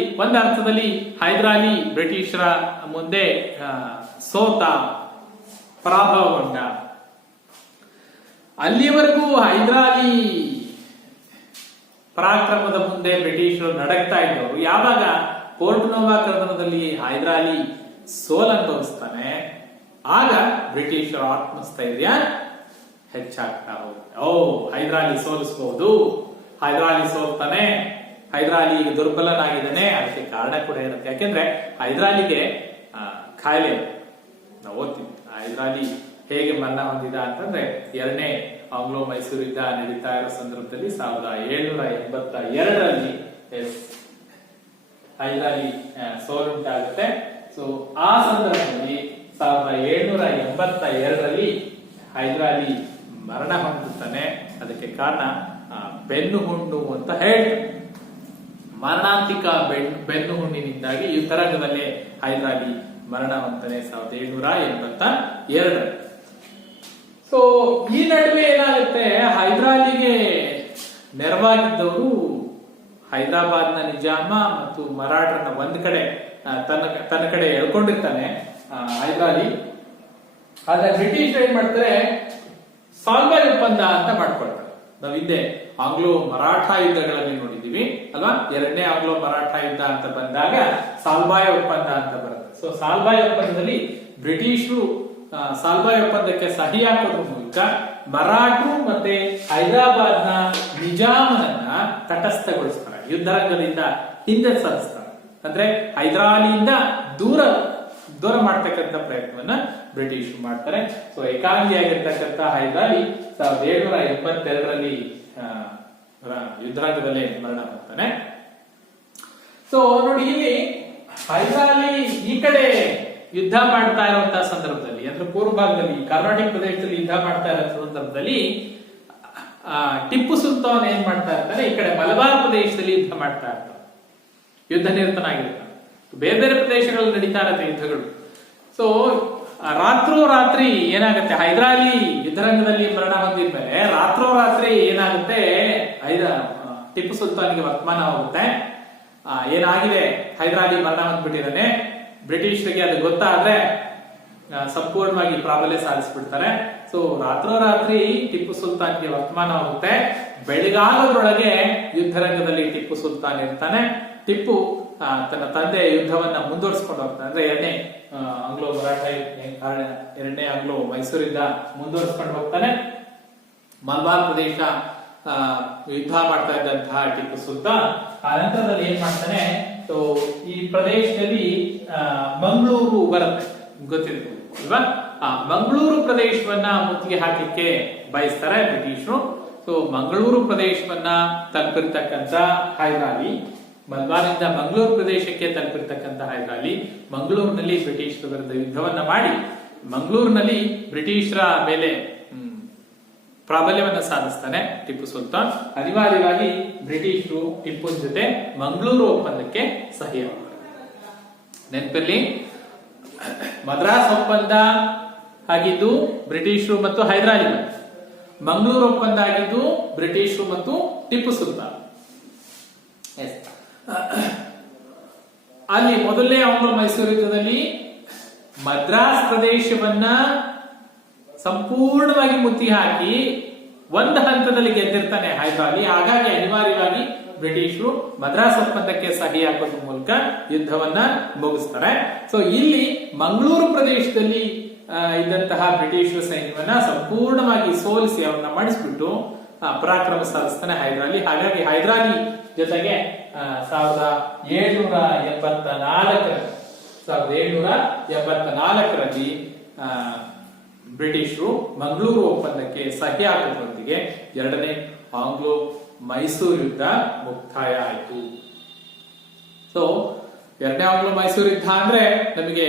ಹೈದರಾಲಿ ಬ್ರಿಟಿಷರ ಮುಂದೆ ಸೋತ, ಪರಾಭವಗೊಂಡ. ಅಲ್ಲಿವರೆಗೂ ಹೈದರಾಲಿ ಪರಾಕ್ರಮದ ಮುಂದೆ ಬ್ರಿಟಿಷರು ನಡಕ್ತಾ ಇದ್ದವರು ಯಾವಾಗ ಪೋರ್ಟ್ ನೋವಾ ಕದನದಲ್ಲಿ ಹೈದರಾಲಿ ಸೋಲನುಭವಿಸ್ತಾನೆ, ಆಗ ಬ್ರಿಟಿಷರ ಆತ್ಮಸ್ಥೈರ್ಯ ಹೆಚ್ಚಾಗ್ತಾ ಹೋಗುತ್ತೆ. ಹೈದರಾಲಿ ಸೋಲಿಸಬಹುದು, ಹೈದರಾಲಿ ಸೋಲ್ತಾನೆ, ಹೈದರಾಲಿ ಈಗ ದುರ್ಬಲನಾಗಿದ್ದಾನೆ. ಅದಕ್ಕೆ ಕಾರಣ ಕೂಡ ಇರುತ್ತೆ. ಯಾಕೆಂದ್ರೆ ಹೈದರಾಲಿಗೆ ಕಾಯಿಲೆ ನಾವು ಓದ್ತೀವಿ. ಹೈದರಾಲಿ ಹೇಗೆ ಮರಣ ಹೊಂದಿದ ಅಂತಂದ್ರೆ 2ನೇ ಆಂಗ್ಲೋ ಮೈಸೂರು ಯುದ್ಧ ನಡೀತಾ ಇರೋ ಸಂದರ್ಭದಲ್ಲಿ 1782ರಲ್ಲಿ ಹೈದರಾಲಿ ಸೋಲುಂಟಾಗುತ್ತೆ. ಸೊ ಆ ಸಂದರ್ಭದಲ್ಲಿ 1782ರಲ್ಲಿ ಹೈದರಾಲಿ ಮರಣ ಹೊಂದುತ್ತಾನೆ. ಅದಕ್ಕೆ ಕಾರಣ ಬೆನ್ನು ಹುಣ್ಣು ಅಂತ ಹೇಳ್ತಾರೆ. ಮರಣಾಂತಿಕ ಬೆನ್ನು ಹುಣ್ಣಿನಿಂದಾಗಿ ಯುದ್ಧರಂಗದಲ್ಲೇ ಹೈದರಾಲಿ ಮರಣ ಹೊಂದುತ್ತಾನೆ 1782. ಸೊ ಈ ನಡುವೆ ಏನಾಗುತ್ತೆ, ಹೈದರಾಲಿಗೆ ನೆರವಾಗಿದ್ದವರು ಹೈದರಾಬಾದ್ನ ನಿಜಾಮ ಮತ್ತು ಮರಾಠರನ್ನ ಒಂದ್ ಕಡೆ ತನ್ನ ಕಡೆ ಎಳ್ಕೊಂಡಿರ್ತಾನೆ ಹೈದರಾಲಿ. ಆದ್ರೆ ಬ್ರಿಟಿಷ್ ಏನ್ ಮಾಡ್ತಾರೆ, ಸಾಲ್ಬಾಯ್ ಒಪ್ಪಂದ ಅಂತ ಮಾಡ್ಕೊಳ್ತಾರೆ. ನಾವು ಹಿಂದೆ ಆಂಗ್ಲೋ ಮರಾಠ ಯುದ್ಧಗಳಲ್ಲಿ ನೋಡಿದೀವಿ ಅಲ್ವಾ. ಎರಡನೇ ಆಂಗ್ಲೋ ಮರಾಠ ಯುದ್ಧ ಅಂತ ಬಂದಾಗ ಸಾಲ್ಬಾಯ್ ಒಪ್ಪಂದ ಅಂತ ಬರುತ್ತೆ. ಸೊ ಸಾಲ್ಬಾಯ್ ಒಪ್ಪಂದದಲ್ಲಿ ಬ್ರಿಟಿಷರು ಸಾಲ್ಬಾಯ್ ಒಪ್ಪಂದಕ್ಕೆ ಸಹಿ ಹಾಕೋದ್ರ ಮೂಲಕ ಮರಾಠರು ಮತ್ತೆ ಹೈದರಾಬಾದ್ನ ನಿಜಾಮನನ್ನ ತಟಸ್ಥಗೊಳಿಸ್ತಾರೆ, ಯುದ್ಧರಂಗದಿಂದ ಹಿಂದೆ ಸರಿಸ್ತಾರೆ. ಅಂದ್ರೆ ಹೈದರಾಲಿಯಿಂದ ದೂರ ಮಾಡ್ತಕ್ಕಂಥ ಪ್ರಯತ್ನವನ್ನ ಬ್ರಿಟಿಷರು ಮಾಡ್ತಾರೆ. ಸೊ ಏಕಾಂಗಿಯಾಗಿರ್ತಕ್ಕಂಥ ಹೈದರಾಲಿ 1782ರಲ್ಲಿ ಯುದ್ಧರಂಗದಲ್ಲೇ ಮರಣ ಹೊಂದ್ತಾನೆ. ಸೊ ನೋಡಿ, ಇಲ್ಲಿ ಹೈದರಾಲಿ ಈ ಕಡೆ ಯುದ್ಧ ಮಾಡ್ತಾ ಇರುವಂತಹ ಸಂದರ್ಭದಲ್ಲಿ, ಅಂದ್ರೆ ಪೂರ್ವ ಭಾಗದಲ್ಲಿ ಕರ್ನಾಟಕ ಪ್ರದೇಶದಲ್ಲಿ ಯುದ್ಧ ಮಾಡ್ತಾ ಇರೋ ಸಂದರ್ಭದಲ್ಲಿ ಟಿಪ್ಪು ಸುಲ್ತಾನ್ ಏನ್ ಮಾಡ್ತಾ ಇರ್ತಾನೆ, ಈ ಕಡೆ ಮಲಬಾರ್ ಪ್ರದೇಶದಲ್ಲಿ ಯುದ್ಧ ಮಾಡ್ತಾ ಇರ್ತಾನೆ, ಯುದ್ಧ ನಿರತನಾಗಿರ್ತಾನೆ. ಬೇರೆ ಬೇರೆ ಪ್ರದೇಶಗಳಲ್ಲಿ ನಡೀತಾ ಇರುತ್ತೆ ಯುದ್ಧಗಳು. ಸೊ ರಾತ್ರೋರಾತ್ರಿ ಏನಾಗುತ್ತೆ, ಹೈದರಾಲಿ ಯುದ್ಧರಂಗದಲ್ಲಿ ಮರಣ ಹೊಂದಿದ್ಮೇಲೆ ರಾತ್ರೋರಾತ್ರಿ ಏನಾಗುತ್ತೆ, ಟಿಪ್ಪು ಸುಲ್ತಾನ್ಗೆ ವರ್ತಮಾನ ಹೋಗುತ್ತೆ, ಏನಾಗಿದೆ ಹೈದರಾಲಿ ಮರಣ ಹೊಂದ್ಬಿಟ್ಟಿದ್ದಾನೆ. ಬ್ರಿಟಿಷರಿಗೆ ಅದು ಗೊತ್ತಾದ್ರೆ ಸಂಪೂರ್ಣವಾಗಿ ಪ್ರಾಬಲ್ಯ ಸಾಧಿಸ್ಬಿಡ್ತಾರೆ. ಸೊ ರಾತ್ರೋರಾತ್ರಿ ಟಿಪ್ಪು ಸುಲ್ತಾನ್ಗೆ ವರ್ತಮಾನ ಹೋಗುತ್ತೆ. ಬೆಳಗಾಗೋದ್ರೊಳಗೆ ಯುದ್ಧರಂಗದಲ್ಲಿ ಟಿಪ್ಪು ಸುಲ್ತಾನ್ ಇರ್ತಾನೆ. ಟಿಪ್ಪು ತನ್ನ ತಂದೆ ಯುದ್ಧವನ್ನ ಮುಂದುವರಿಸಿಕೊಂಡು ಹೋಗ್ತಾನೆ. ಅಂದ್ರೆ ಎರಡನೇ ಆಂಗ್ಲೋ ಮೈಸೂರು ಯುದ್ಧ ಮುಂದುವರಿಸಿಕೊಂಡು ಹೋಗ್ತಾನೆ. ಮಲಬಾರ್ ಪ್ರದೇಶ ಯುದ್ಧ ಮಾಡ್ತಾ ಇದ್ದಂತಹ ಟಿಪ್ಪು ಸುಲ್ತಾನ್ ಆ ನಂತರದಲ್ಲಿ ಏನ್ ಮಾಡ್ತಾನೆ, ಸೊ ಈ ಪ್ರದೇಶದಲ್ಲಿ ಮಂಗಳೂರು ಬರುತ್ತೆ, ಗೊತ್ತಿರುತ್ತೆ ಅಲ್ವಾ. ಆ ಮಂಗಳೂರು ಪ್ರದೇಶವನ್ನ ಮುತ್ತಿಗೆ ಹಾಕಲಿಕ್ಕೆ ಬಯಸ್ತಾರೆ ಬ್ರಿಟಿಷರು. ಸೊ ಮಂಗಳೂರು ಪ್ರದೇಶವನ್ನ ತಲುಪಿರ್ತಕ್ಕಂಥ ಹೈದರಾಲಿ, ಮಲಬಾರ್ನಿಂದ ಮಂಗಳೂರು ಪ್ರದೇಶಕ್ಕೆ ತಲುಪಿರ್ತಕ್ಕಂಥ ಹೈದರಾಲಿ ಮಂಗಳೂರಿನಲ್ಲಿ ಬ್ರಿಟಿಷರ ವಿರುದ್ಧ ಯುದ್ಧವನ್ನ ಮಾಡಿ ಮಂಗಳೂರಿನಲ್ಲಿ ಬ್ರಿಟಿಷರ ಮೇಲೆ ಪ್ರಾಬಲ್ಯವನ್ನ ಸಾಧಿಸ್ತಾನೆ ಟಿಪ್ಪು ಸುಲ್ತಾನ್. ಅನಿವಾರ್ಯವಾಗಿ ಬ್ರಿಟಿಷರು ಟಿಪ್ಪುನ ಜೊತೆ ಮಂಗಳೂರು ಒಪ್ಪಂದಕ್ಕೆ ಸಹಿ ಹಾಕ್ತಾರೆ. ನೆನಪಲ್ಲಿ ಮದ್ರಾಸ್ ಒಪ್ಪಂದ ಆಗಿದ್ದು ಬ್ರಿಟಿಷರು ಮತ್ತು ಹೈದರಾಲಿ, ಮಂಗಳೂರು ಒಪ್ಪಂದ ಆಗಿದ್ದು ಬ್ರಿಟಿಷರು ಮತ್ತು ಟಿಪ್ಪು ಸುಲ್ತಾನ್. ಅಲ್ಲಿ ಮೊದಲನೇ ಆಂಗ್ಲೋ ಮೈಸೂರು ಯುದ್ಧದಲ್ಲಿ ಮದ್ರಾಸ್ ಪ್ರದೇಶವನ್ನ ಸಂಪೂರ್ಣವಾಗಿ ಮುತ್ತಿ ಹಾಕಿ ಒಂದು ಹಂತದಲ್ಲಿ ಗೆದ್ದಿರ್ತಾನೆ ಹೈದರಾಲಿ. ಹಾಗಾಗಿ ಅನಿವಾರ್ಯವಾಗಿ ಬ್ರಿಟಿಷರು ಮದ್ರಾಸ್ ಒಪ್ಪಂದಕ್ಕೆ ಸಹಿ ಹಾಕೋದ್ರ ಮೂಲಕ ಯುದ್ಧವನ್ನ ಮುಗಿಸ್ತಾರೆ. ಸೊ ಇಲ್ಲಿ ಮಂಗಳೂರು ಪ್ರದೇಶದಲ್ಲಿ ಇದ್ದಂತಹ ಬ್ರಿಟಿಷರ ಸೈನ್ಯವನ್ನ ಸಂಪೂರ್ಣವಾಗಿ ಸೋಲಿಸಿ ಅವ್ರನ್ನ ಮಾಡಿಸ್ಬಿಟ್ಟು ಪರಾಕ್ರಮ ಸಾಧಿಸ್ತಾನೆ ಹೈದರಾಲಿ. ಹಾಗಾಗಿ ಹೈದರಾಲಿ ಜೊತೆಗೆ 1774ರಲ್ಲಿ ಬ್ರಿಟಿಷರು ಮಂಗಳೂರು ಒಪ್ಪಂದಕ್ಕೆ ಸಹಿ ಹಾಕೋದ್ರೊಂದಿಗೆ ಎರಡನೇ ಆಂಗ್ಲೋ ಮೈಸೂರು ಯುದ್ಧ ಮುಕ್ತಾಯ ಆಯಿತು. ಸೊ ಎರಡನೇ ಆಂಗ್ಲೋ ಮೈಸೂರು ಯುದ್ಧ ಅಂದ್ರೆ ನಮಗೆ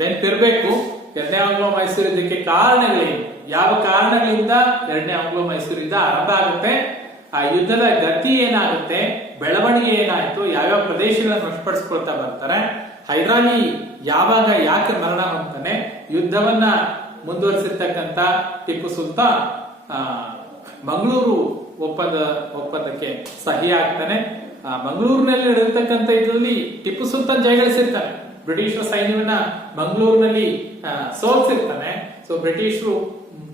ನೆನಪಿರ್ಬೇಕು, ಎರಡನೇ ಆಂಗ್ಲೋ ಮೈಸೂರು ಯುದ್ಧಕ್ಕೆ ಕಾರಣಗಳೇನು, ಯಾವ ಕಾರಣಗಳಿಂದ ಎರಡನೇ ಆಂಗ್ಲೋ ಮೈಸೂರು ಯುದ್ಧ ಆರಂಭ ಆಗುತ್ತೆ, ಆ ಯುದ್ಧದ ಗತಿ ಏನಾಗುತ್ತೆ, ಬೆಳವಣಿಗೆ ಏನಾಯ್ತು, ಯಾವ್ಯಾವ ಪ್ರದೇಶಗಳನ್ನು ವಶಪಡಿಸ್ಕೊಳ್ತಾ ಬರ್ತಾರೆ, ಹೈದರಾಲಿ ಯಾವಾಗ ಯಾಕೆ ಮರಣ ಹೊಂದ್ತಾನೆ, ಯುದ್ಧವನ್ನ ಮುಂದುವರಿಸಿರ್ತಕ್ಕಂಥ ಟಿಪ್ಪು ಸುಲ್ತಾನ್ ಮಂಗಳೂರು ಒಪ್ಪಂದಕ್ಕೆ ಸಹಿ ಆಗ್ತಾನೆ. ಮಂಗಳೂರಿನಲ್ಲಿ ನಡೆದಿರ್ತಕ್ಕಂಥ ಇದರಲ್ಲಿ ಟಿಪ್ಪು ಸುಲ್ತಾನ್ ಜಯಗಳಿಸಿರ್ತಾನೆ, ಬ್ರಿಟಿಷರ ಸೈನ್ಯವನ್ನ ಮಂಗಳೂರಿನಲ್ಲಿ ಸೋಲಿಸಿರ್ತಾನೆ. ಸೊ ಬ್ರಿಟಿಷರು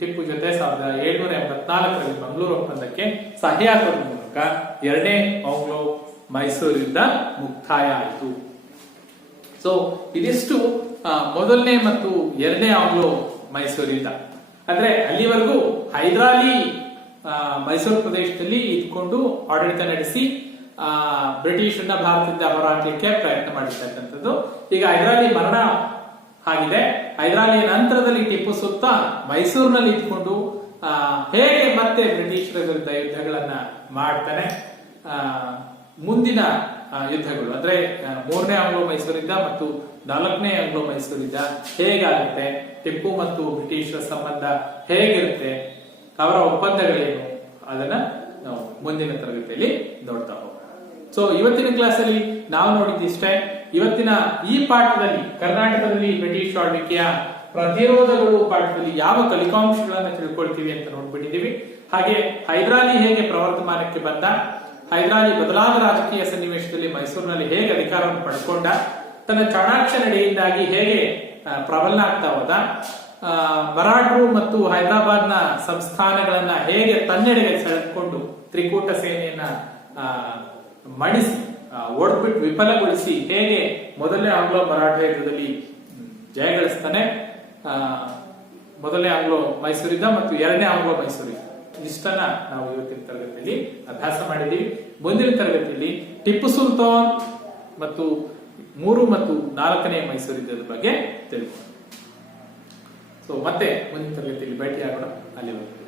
ಟಿಪ್ಪು ಜೊತೆ 1784ರಲ್ಲಿ ಮಂಗಳೂರು ಒಪ್ಪಂದಕ್ಕೆ ಸಹಿ ಹಾಕೋದ್ರ ಮೂಲಕ ಎರಡನೇ ಆಂಗ್ಲೋ ಮೈಸೂರು ಯುದ್ಧ ಮುಕ್ತಾಯ ಆಯಿತು. ಸೊ ಇದಿಷ್ಟು ಮೊದಲನೇ ಮತ್ತು ಎರಡನೇ ಆಂಗ್ಲೋ ಮೈಸೂರು ಯುದ್ಧ. ಅಂದ್ರೆ ಅಲ್ಲಿವರೆಗೂ ಹೈದರಾಲಿ ಮೈಸೂರು ಪ್ರದೇಶದಲ್ಲಿ ಇದ್ಕೊಂಡು ಆಡಳಿತ ನಡೆಸಿ ಬ್ರಿಟಿಷರನ್ನ ಭಾರತದಿಂದ ಹೊರಹಾಕಲಿಕ್ಕೆ ಪ್ರಯತ್ನ ಮಾಡಿರ್ತಕ್ಕಂಥದ್ದು. ಈಗ ಹೈದರಾಲಿ ಮರಣ ಆಗಿದೆ. ಹೈದರಾಲಿಯ ನಂತರದಲ್ಲಿ ಟಿಪ್ಪು ಸುಲ್ತಾನ್ ಮೈಸೂರಿನಲ್ಲಿ ಇದ್ಕೊಂಡು ಹೇಗೆ ಮತ್ತೆ ಬ್ರಿಟಿಷರ ವಿರುದ್ಧ ಯುದ್ಧಗಳನ್ನ ಮಾಡ್ತಾನೆ. ಮುಂದಿನ ಯುದ್ಧಗಳು ಅಂದ್ರೆ 3ನೇ ಆಂಗ್ಲೋ ಮೈಸೂರಿಂದ ಮತ್ತು 4ನೇ ಆಂಗ್ಲೋ ಮೈಸೂರಿಂದ ಹೇಗಾಗುತ್ತೆ, ಟಿಪ್ಪು ಮತ್ತು ಬ್ರಿಟಿಷರ ಸಂಬಂಧ ಹೇಗಿರುತ್ತೆ, ಅವರ ಒಪ್ಪಂದಗಳೇನು, ಅದನ್ನ ನಾವು ಮುಂದಿನ ತರಗತಿಯಲ್ಲಿ ನೋಡ್ತಾ ಹೋಗೋಣ. ಸೊ ಇವತ್ತಿನ ಕ್ಲಾಸ್ ಅಲ್ಲಿ ನಾವು ನೋಡಿದ್ದಿಷ್ಟೇ. ಇವತ್ತಿನ ಈ ಪಾಠದಲ್ಲಿ ಕರ್ನಾಟಕದಲ್ಲಿ ಬ್ರಿಟಿಷ್ ಆಳ್ವಿಕೆಯ ಪ್ರತಿರೋಧಗಳು ಪಾಠದಲ್ಲಿ ಯಾವ ಕಲಿಕಾಂಶಗಳನ್ನ ತಿಳ್ಕೊಳ್ತೀವಿ ಅಂತ ನೋಡ್ಬಿಟ್ಟಿದೀವಿ. ಹಾಗೆ ಹೈದರಾಲಿ ಹೇಗೆ ಪ್ರವರ್ಧಮಾನಕ್ಕೆ ಬಂದ, ಹೈದರಾಲಿ ಬದಲಾದ ರಾಜಕೀಯ ಸನ್ನಿವೇಶದಲ್ಲಿ ಮೈಸೂರಿನಲ್ಲಿ ಹೇಗೆ ಅಧಿಕಾರವನ್ನು ಪಡ್ಕೊಂಡ, ತನ್ನ ಚಾಣಾಕ್ಷ ನಡೆಯಿಂದಾಗಿ ಹೇಗೆ ಪ್ರಬಲನಾಗ್ತಾ ಹೋದ, ಮರಾಠರು ಮತ್ತು ಹೈದರಾಬಾದ್ನ ಸಂಸ್ಥಾನಗಳನ್ನ ಹೇಗೆ ತನ್ನೆಡೆಗೆ ಸೆಳೆದುಕೊಂಡು ತ್ರಿಕೂಟ ಸೇನೆಯನ್ನ ಮಣಿಸಿ ಓಡ್ಬಿಟ್ಟು ವಿಫಲಗೊಳಿಸಿ ಹೇಗೆ ಮೊದಲನೇ ಆಂಗ್ಲೋ ಮರಾಠ ಯುದ್ಧದಲ್ಲಿ ಜಯಗಳಿಸ್ತಾನೆ, ಮೊದಲನೇ ಆಂಗ್ಲೋ ಮೈಸೂರಿಂದ ಮತ್ತು 2ನೇ ಆಂಗ್ಲೋ ಮೈಸೂರಿಂದ. ಇಷ್ಟನ್ನ ನಾವು ಇವತ್ತಿನ ತರಗತಿಯಲ್ಲಿ ಅಭ್ಯಾಸ ಮಾಡಿದ್ದೀವಿ. ಮುಂದಿನ ತರಗತಿಯಲ್ಲಿ ಟಿಪ್ಪು ಸುಲ್ತಾನ್ ಮತ್ತು 3 ಮತ್ತು 4ನೇ ಮೈಸೂರು ಯುದ್ಧದ ಬಗ್ಗೆ ತಿಳ್ಕೊಳ್ಳೋಣ. ಸೊ ಮತ್ತೆ ಮುಂದಿನ ತರಗತಿಯಲ್ಲಿ ಭೇಟಿಯಾಗೋಣ. ಅಲ್ಲಿವರೆಗೂ